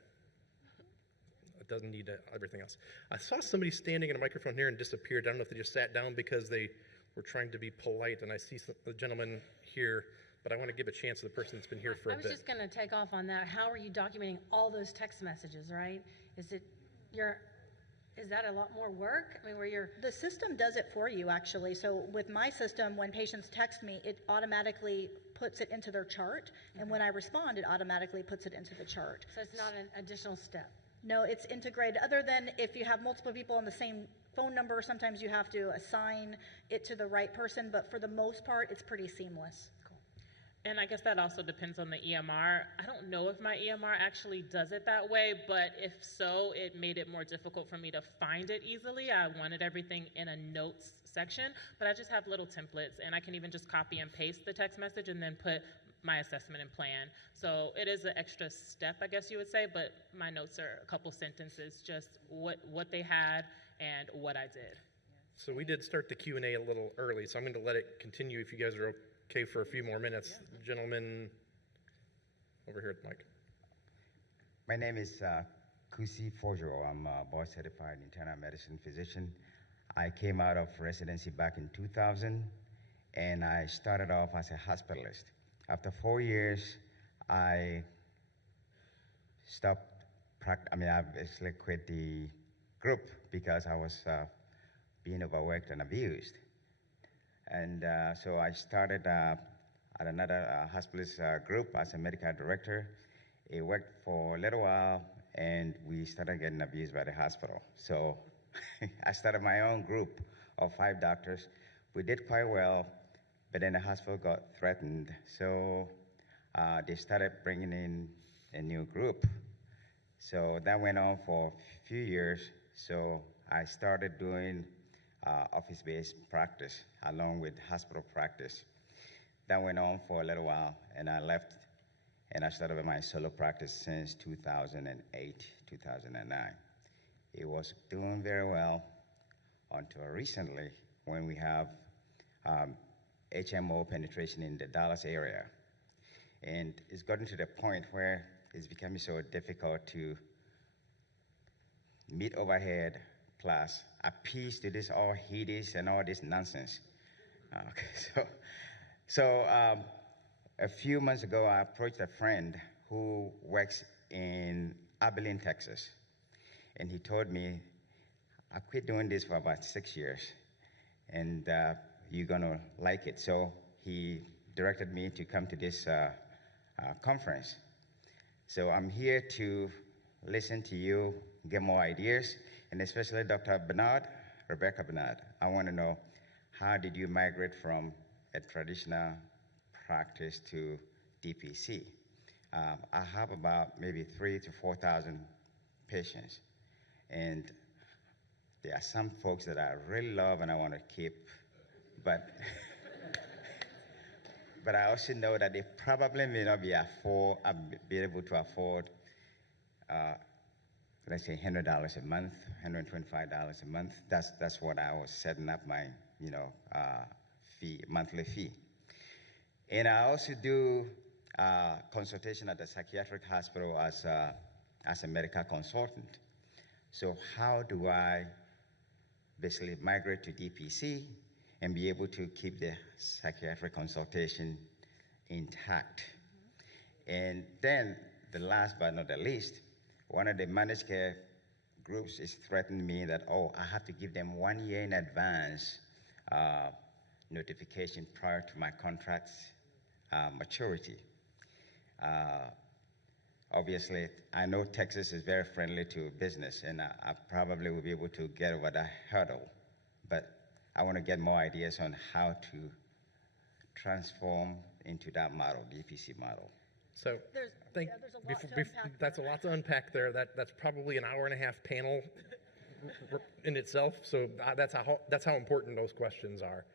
It doesn't need everything else. I saw somebody standing in a microphone here and disappeared. I don't know if they just sat down because they were trying to be polite, and I see the gentleman here, but I want to give a chance to the person that's been here for a bit. I was just going to take off on that. How are you documenting all those text messages, right? Is that a lot more work? The system does it for you, actually. So with my system, when patients text me, it automatically puts it into their chart, and when I respond, it automatically puts it into the chart. So it's not an additional step? No, it's integrated. Other than if you have multiple people on the same phone number, sometimes you have to assign it to the right person, but for the most part, it's pretty seamless. Cool. And I guess that also depends on the EMR. I don't know if my EMR actually does it that way, but if so, it made it more difficult for me to find it easily. I wanted everything in a notes section, but I just have little templates, and I can even just copy and paste the text message and then put my assessment and plan. So it is an extra step, I guess you would say, but my notes are a couple sentences, just what they had and what I did. So we did start the Q&A a little early, so I'm going to let it continue if you guys are okay for a few more minutes. Yeah. Gentlemen over here at the mic. My name is Cooke. I'm a board-certified internal medicine physician. I came out of residency back in 2000, and I started off as a hospitalist. After 4 years, I stopped I basically quit the group because I was being overworked and abused. And so I started at another hospitalist group as a medical director. It worked for a little while, and we started getting abused by the hospital. So I started my own group of 5 doctors. We did quite well, but then the hospital got threatened. So they started bringing in a new group. So that went on for a few years. So I started doing office-based practice along with hospital practice. That went on for a little while, and I left, and I started my solo practice since 2008, 2009. It was doing very well until recently when we have HMO penetration in the Dallas area. And it's gotten to the point where it's becoming so difficult to meet overhead plus appease to this all HEDIS and all this nonsense. So a few months ago, I approached a friend who works in Abilene, Texas. And he told me, I quit doing this for about 6 years, and you're gonna like it. So he directed me to come to this conference. So I'm here to listen to you, get more ideas, and especially Dr. Rebekah Bernard. I wanna know, how did you migrate from a traditional practice to DPC? I have about maybe 3,000 to 4,000 patients. And there are some folks that I really love and I want to keep, but I also know that they probably may not be able to afford, let's say $100 a month, $125 a month. That's what I was setting up my, monthly fee. And I also do consultation at the psychiatric hospital as a medical consultant. So how do I basically migrate to DPC and be able to keep the psychiatric consultation intact? And then the last but not the least, one of the managed care groups is threatening me that, I have to give them 1 year in advance notification prior to my contract's maturity. Obviously, I know Texas is very friendly to business, and I probably will be able to get over that hurdle. But I want to get more ideas on how to transform into that model, DPC model. So There's a lot to unpack that's a lot to unpack there. That's probably an hour-and-a-half panel in itself. So that's how important those questions are,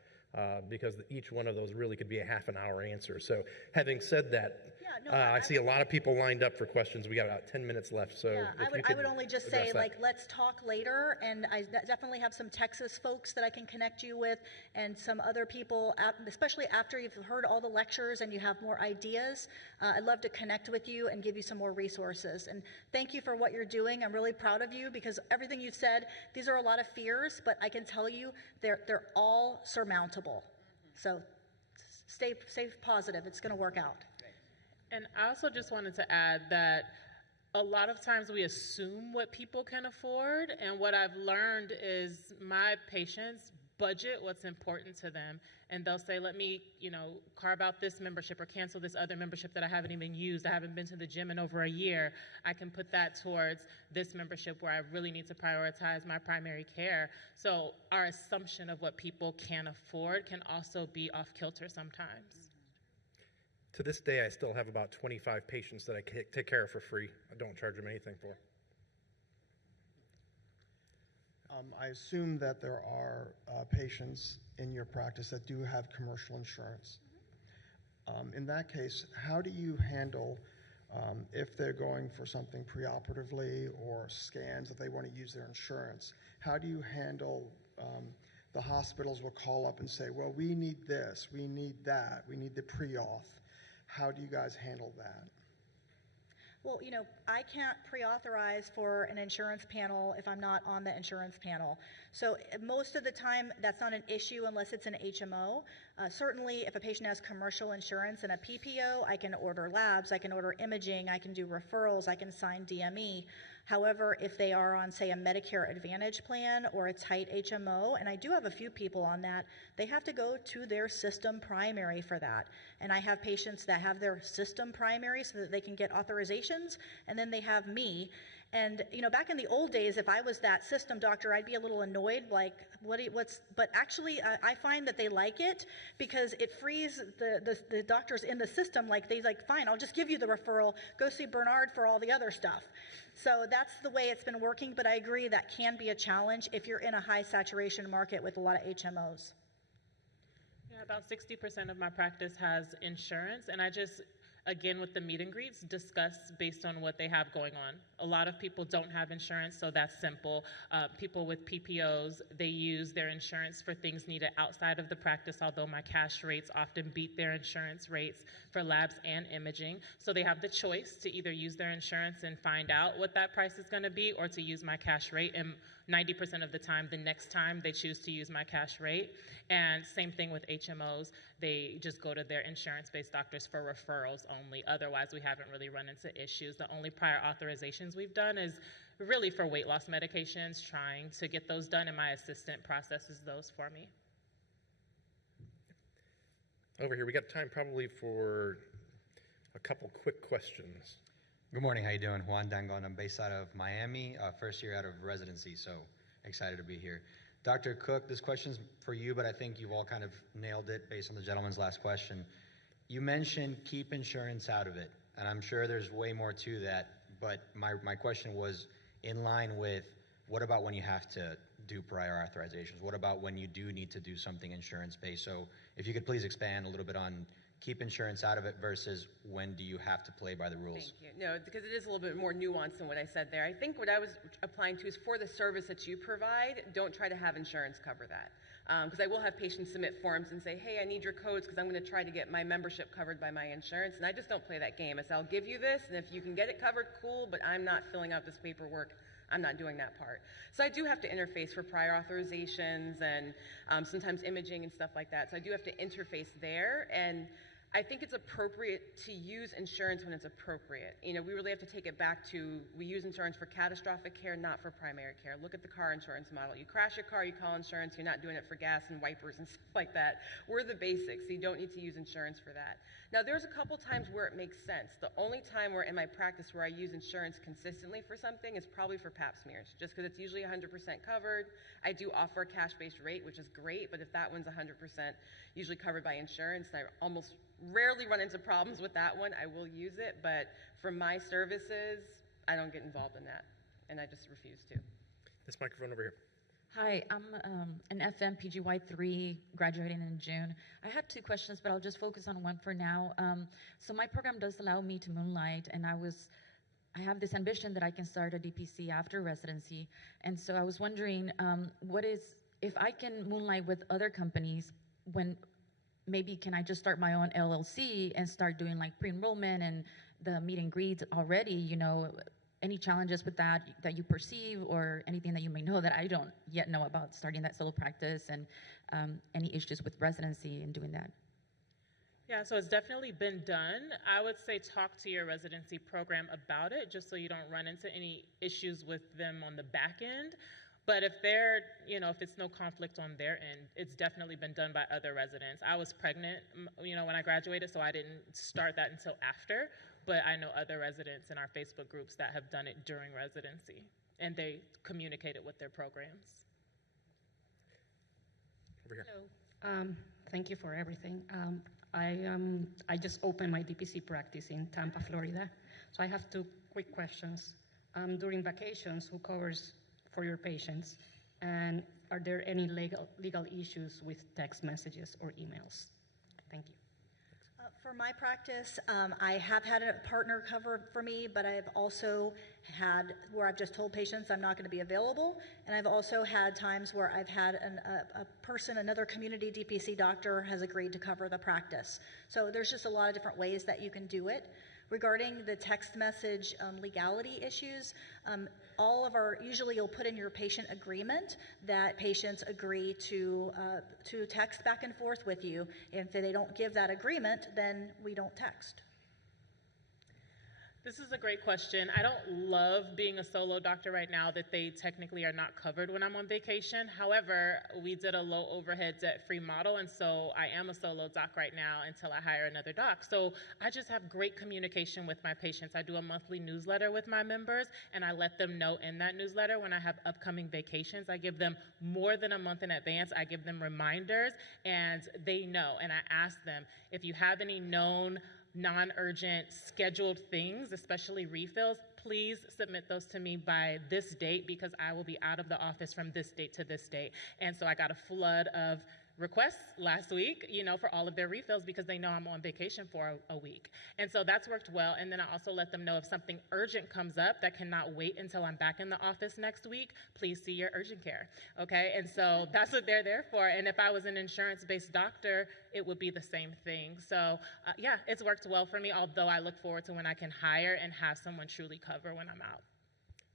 because each one of those really could be a half an hour answer. So having said that, I see a lot of people lined up for questions. We got about 10 minutes left. So I would only just say, let's talk later. And I definitely have some Texas folks that I can connect you with, and some other people, especially after you've heard all the lectures and you have more ideas. I'd love to connect with you and give you some more resources. And thank you for what you're doing. I'm really proud of you, because everything you've said, these are a lot of fears, but I can tell you they're all surmountable. So stay positive. It's going to work out. And I also just wanted to add that a lot of times we assume what people can afford, and what I've learned is my patients budget what's important to them, and they'll say, let me, carve out this membership or cancel this other membership that I haven't even used. I haven't been to the gym in over a year. I can put that towards this membership where I really need to prioritize my primary care. So our assumption of what people can afford can also be off kilter sometimes. To this day, I still have about 25 patients that I take care of for free. I don't charge them anything for. I assume that there are patients in your practice that do have commercial insurance. In that case, how do you handle if they're going for something preoperatively or scans that they want to use their insurance? How do you handle the hospitals will call up and say, well, we need this, we need that, we need the pre-auth. How do you guys handle that? Well, I can't pre-authorize for an insurance panel if I'm not on the insurance panel. So most of the time, that's not an issue unless it's an HMO. Certainly, if a patient has commercial insurance and a PPO, I can order labs, I can order imaging, I can do referrals, I can sign DME. However, if they are on, say, a Medicare Advantage plan or a tight HMO, and I do have a few people on that, they have to go to their system primary for that. And I have patients that have their system primary so that they can get authorizations, and then they have me. And back in the old days, if I was that system doctor, I'd be a little annoyed, like, but actually, I find that they like it because it frees the doctors in the system, fine, I'll just give you the referral, go see Bernard for all the other stuff. So that's the way it's been working, but I agree that can be a challenge if you're in a high saturation market with a lot of HMOs. Yeah, about 60% of my practice has insurance, and I just, again, with the meet and greets, discuss based on what they have going on. A lot of people don't have insurance, so that's simple. People with PPOs, they use their insurance for things needed outside of the practice, although my cash rates often beat their insurance rates for labs and imaging. So they have the choice to either use their insurance and find out what that price is going to be, or to use my cash rate. And 90% of the time, the next time they choose to use my cash rate. And same thing with HMOs. They just go to their insurance-based doctors for referrals only. Otherwise, we haven't really run into issues. The only prior authorizations we've done is really for weight loss medications, trying to get those done, and my assistant processes those for me. Over here, we got time probably for a couple quick questions. Good morning, how you doing? Juan Dangon, I'm based out of Miami, first year out of residency, so excited to be here. Dr. Cooke, this question's for you, but I think you've all kind of nailed it based on the gentleman's last question. You mentioned keep insurance out of it, and I'm sure there's way more to that, but my question was in line with, what about when you have to do prior authorizations? What about when you do need to do something insurance-based? So if you could please expand a little bit on keep insurance out of it versus when do you have to play by the rules? Thank you. No, because it is a little bit more nuanced than what I said there. I think what I was applying to is for the service that you provide, don't try to have insurance cover that. Because I will have patients submit forms and say, hey, I need your codes because I'm going to try to get my membership covered by my insurance, and I just don't play that game. I say, I'll give you this, and if you can get it covered, cool, but I'm not filling out this paperwork. I'm not doing that part. So I do have to interface for prior authorizations and sometimes imaging and stuff like that. So I do have to interface there, and I think it's appropriate to use insurance when it's appropriate. We really have to take it back to, we use insurance for catastrophic care, not for primary care. Look at the car insurance model. You crash your car, you call insurance, you're not doing it for gas and wipers and stuff like that. We're the basics, so you don't need to use insurance for that. Now, there's a couple times where it makes sense. The only time where in my practice where I use insurance consistently for something is probably for pap smears, just because it's usually 100% covered. I do offer a cash-based rate, which is great, but if that one's 100% usually covered by insurance, I almost rarely run into problems with that one. I will use it, but for my services, I don't get involved in that, and I just refuse to. This microphone over here. Hi, I'm an FM PGY3 graduating in June. I had two questions, but I'll just focus on one for now. So my program does allow me to moonlight, and I have this ambition that I can start a DPC after residency. And so I was wondering, if I can moonlight with other companies, maybe can I just start my own LLC and start doing like pre-enrollment and the meet and greets already, any challenges with that you perceive, or anything that you may know that I don't yet know about starting that solo practice, and any issues with residency and doing that? Yeah, so it's definitely been done. I would say talk to your residency program about it, just so you don't run into any issues with them on the back end. But if if it's no conflict on their end, it's definitely been done by other residents. I was pregnant, when I graduated, so I didn't start that until after. But I know other residents in our Facebook groups that have done it during residency, and they communicated with their programs. Over here. Hello. Thank you for everything. I just opened my DPC practice in Tampa, Florida. So I have two quick questions. During vacations, who covers for your patients? And are there any legal issues with text messages or emails? Thank you. For my practice, I have had a partner cover for me, but I've also had where I've just told patients I'm not going to be available, and I've also had times where I've had a person, another community DPC doctor has agreed to cover the practice. So there's just a lot of different ways that you can do it. Regarding the text message legality issues, usually you'll put in your patient agreement that patients agree to text back and forth with you. If they don't give that agreement, then we don't text. This is a great question. I don't love being a solo doctor right now that they technically are not covered when I'm on vacation. However, we did a low overhead debt-free model, and so I am a solo doc right now until I hire another doc. So I just have great communication with my patients. I do a monthly newsletter with my members, and I let them know in that newsletter when I have upcoming vacations. I give them more than a month in advance. I give them reminders, and they know. And I ask them, if you have any known non-urgent scheduled things, especially refills, please submit those to me by this date because I will be out of the office from this date to this date. And so I got a flood of requests last week, for all of their refills because they know I'm on vacation for a week. And so that's worked well. And then I also let them know if something urgent comes up that cannot wait until I'm back in the office next week, please see your urgent care. Okay. And so that's what they're there for. And if I was an insurance-based doctor, it would be the same thing. So yeah, it's worked well for me, although I look forward to when I can hire and have someone truly cover when I'm out.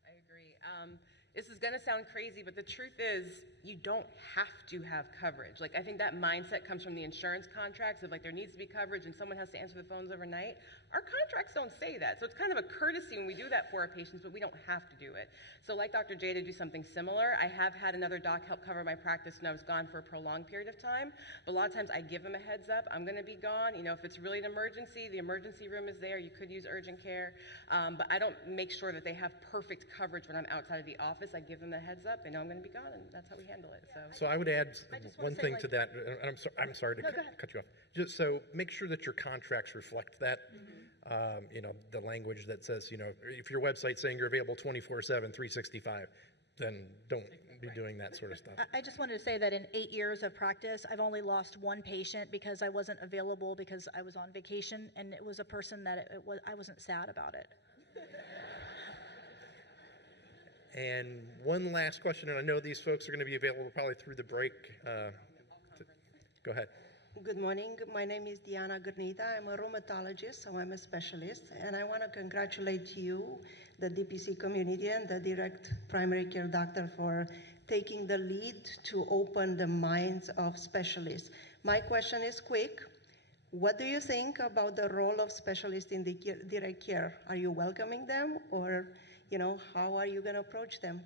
I agree. This is going to sound crazy, but the truth is you don't have to have coverage. I think that mindset comes from the insurance contracts of there needs to be coverage and someone has to answer the phones overnight. Our contracts don't say that. So it's kind of a courtesy when we do that for our patients, but we don't have to do it. So like Dr. Jade, to do something similar, I have had another doc help cover my practice when I was gone for a prolonged period of time. But a lot of times I give them a heads up. I'm going to be gone. If it's really an emergency, the emergency room is there. You could use urgent care. But I don't make sure that they have perfect coverage when I'm outside of the office. I give them the heads up. They know I'm going to be gone, and that's how we handle it. So I would add one thing to that, and I'm sorry to cut you off. Just so make sure that your contracts reflect that. The language that says, if your website's saying you're available 24/7, 365, then don't be doing that sort of stuff. I just wanted to say that in 8 years of practice, I've only lost one patient because I wasn't available because I was on vacation, and it was a person that I wasn't sad about it. And one last question, and I know these folks are going to be available probably through the break. Go ahead. Good morning. My name is Diana Gurnita. I'm a rheumatologist, so I'm a specialist. And I want to congratulate you, the DPC community, and the direct primary care doctor for taking the lead to open the minds of specialists. My question is quick. What do you think about the role of specialists in the direct care? Are you welcoming them, or how are you going to approach them?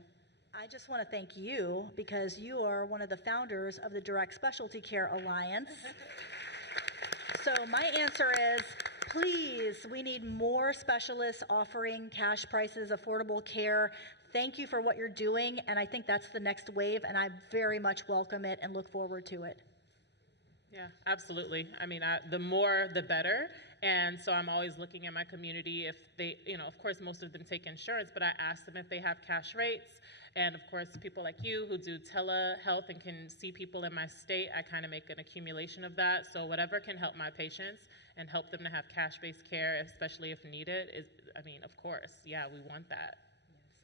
I just want to thank you because you are one of the founders of the Direct Specialty Care Alliance. So my answer is, please, we need more specialists offering cash prices, affordable care. Thank you for what you're doing, and I think that's the next wave, and I very much welcome it and look forward to it. Yeah, absolutely. I mean, the more, the better. And so I'm always looking at my community if they, of course, most of them take insurance, but I ask them if they have cash rates. And of course, people like you who do telehealth and can see people in my state, I kind of make an accumulation of that. So whatever can help my patients and help them to have cash-based care, especially if needed, of course, yeah, we want that.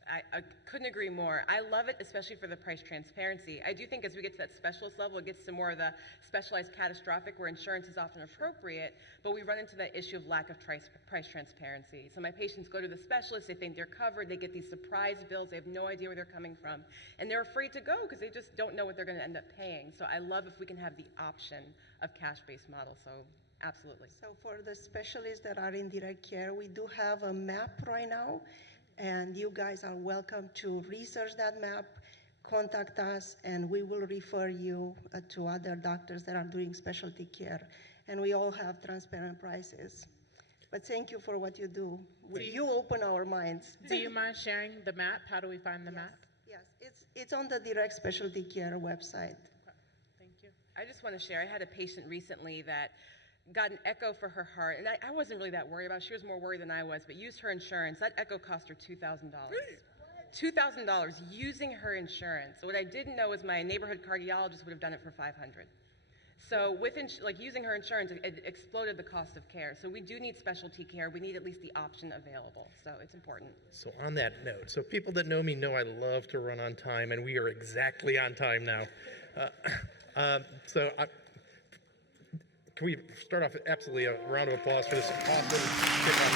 I couldn't agree more. I love it, especially for the price transparency. I do think as we get to that specialist level, it gets to more of the specialized catastrophic where insurance is often appropriate, but we run into that issue of lack of price transparency. So my patients go to the specialist, they think they're covered, they get these surprise bills, they have no idea where they're coming from, and they're afraid to go because they just don't know what they're going to end up paying. So I love if we can have the option of cash-based models, so absolutely. So for the specialists that are in direct care, we do have a map right now. And you guys are welcome to research that map, contact us, and we will refer you to other doctors that are doing specialty care. And we all have transparent prices. But thank you for what you do. You open our minds. Do you mind sharing the map? How do we find the map? Yes, it's on the Direct Specialty Care website. Okay. Thank you. I just want to share, I had a patient recently that got an echo for her heart, and I wasn't really that worried about it. She was more worried than I was, but used her insurance. That echo cost her $2,000. $2,000 using her insurance. So what I didn't know is my neighborhood cardiologist would have done it for $500. So with like using her insurance, it exploded the cost of care. So we do need specialty care. We need at least the option available. So it's important. So on that note, so people that know me know I love to run on time, and we are exactly on time now. Can we start off absolutely a round of applause for this awesome kickoff?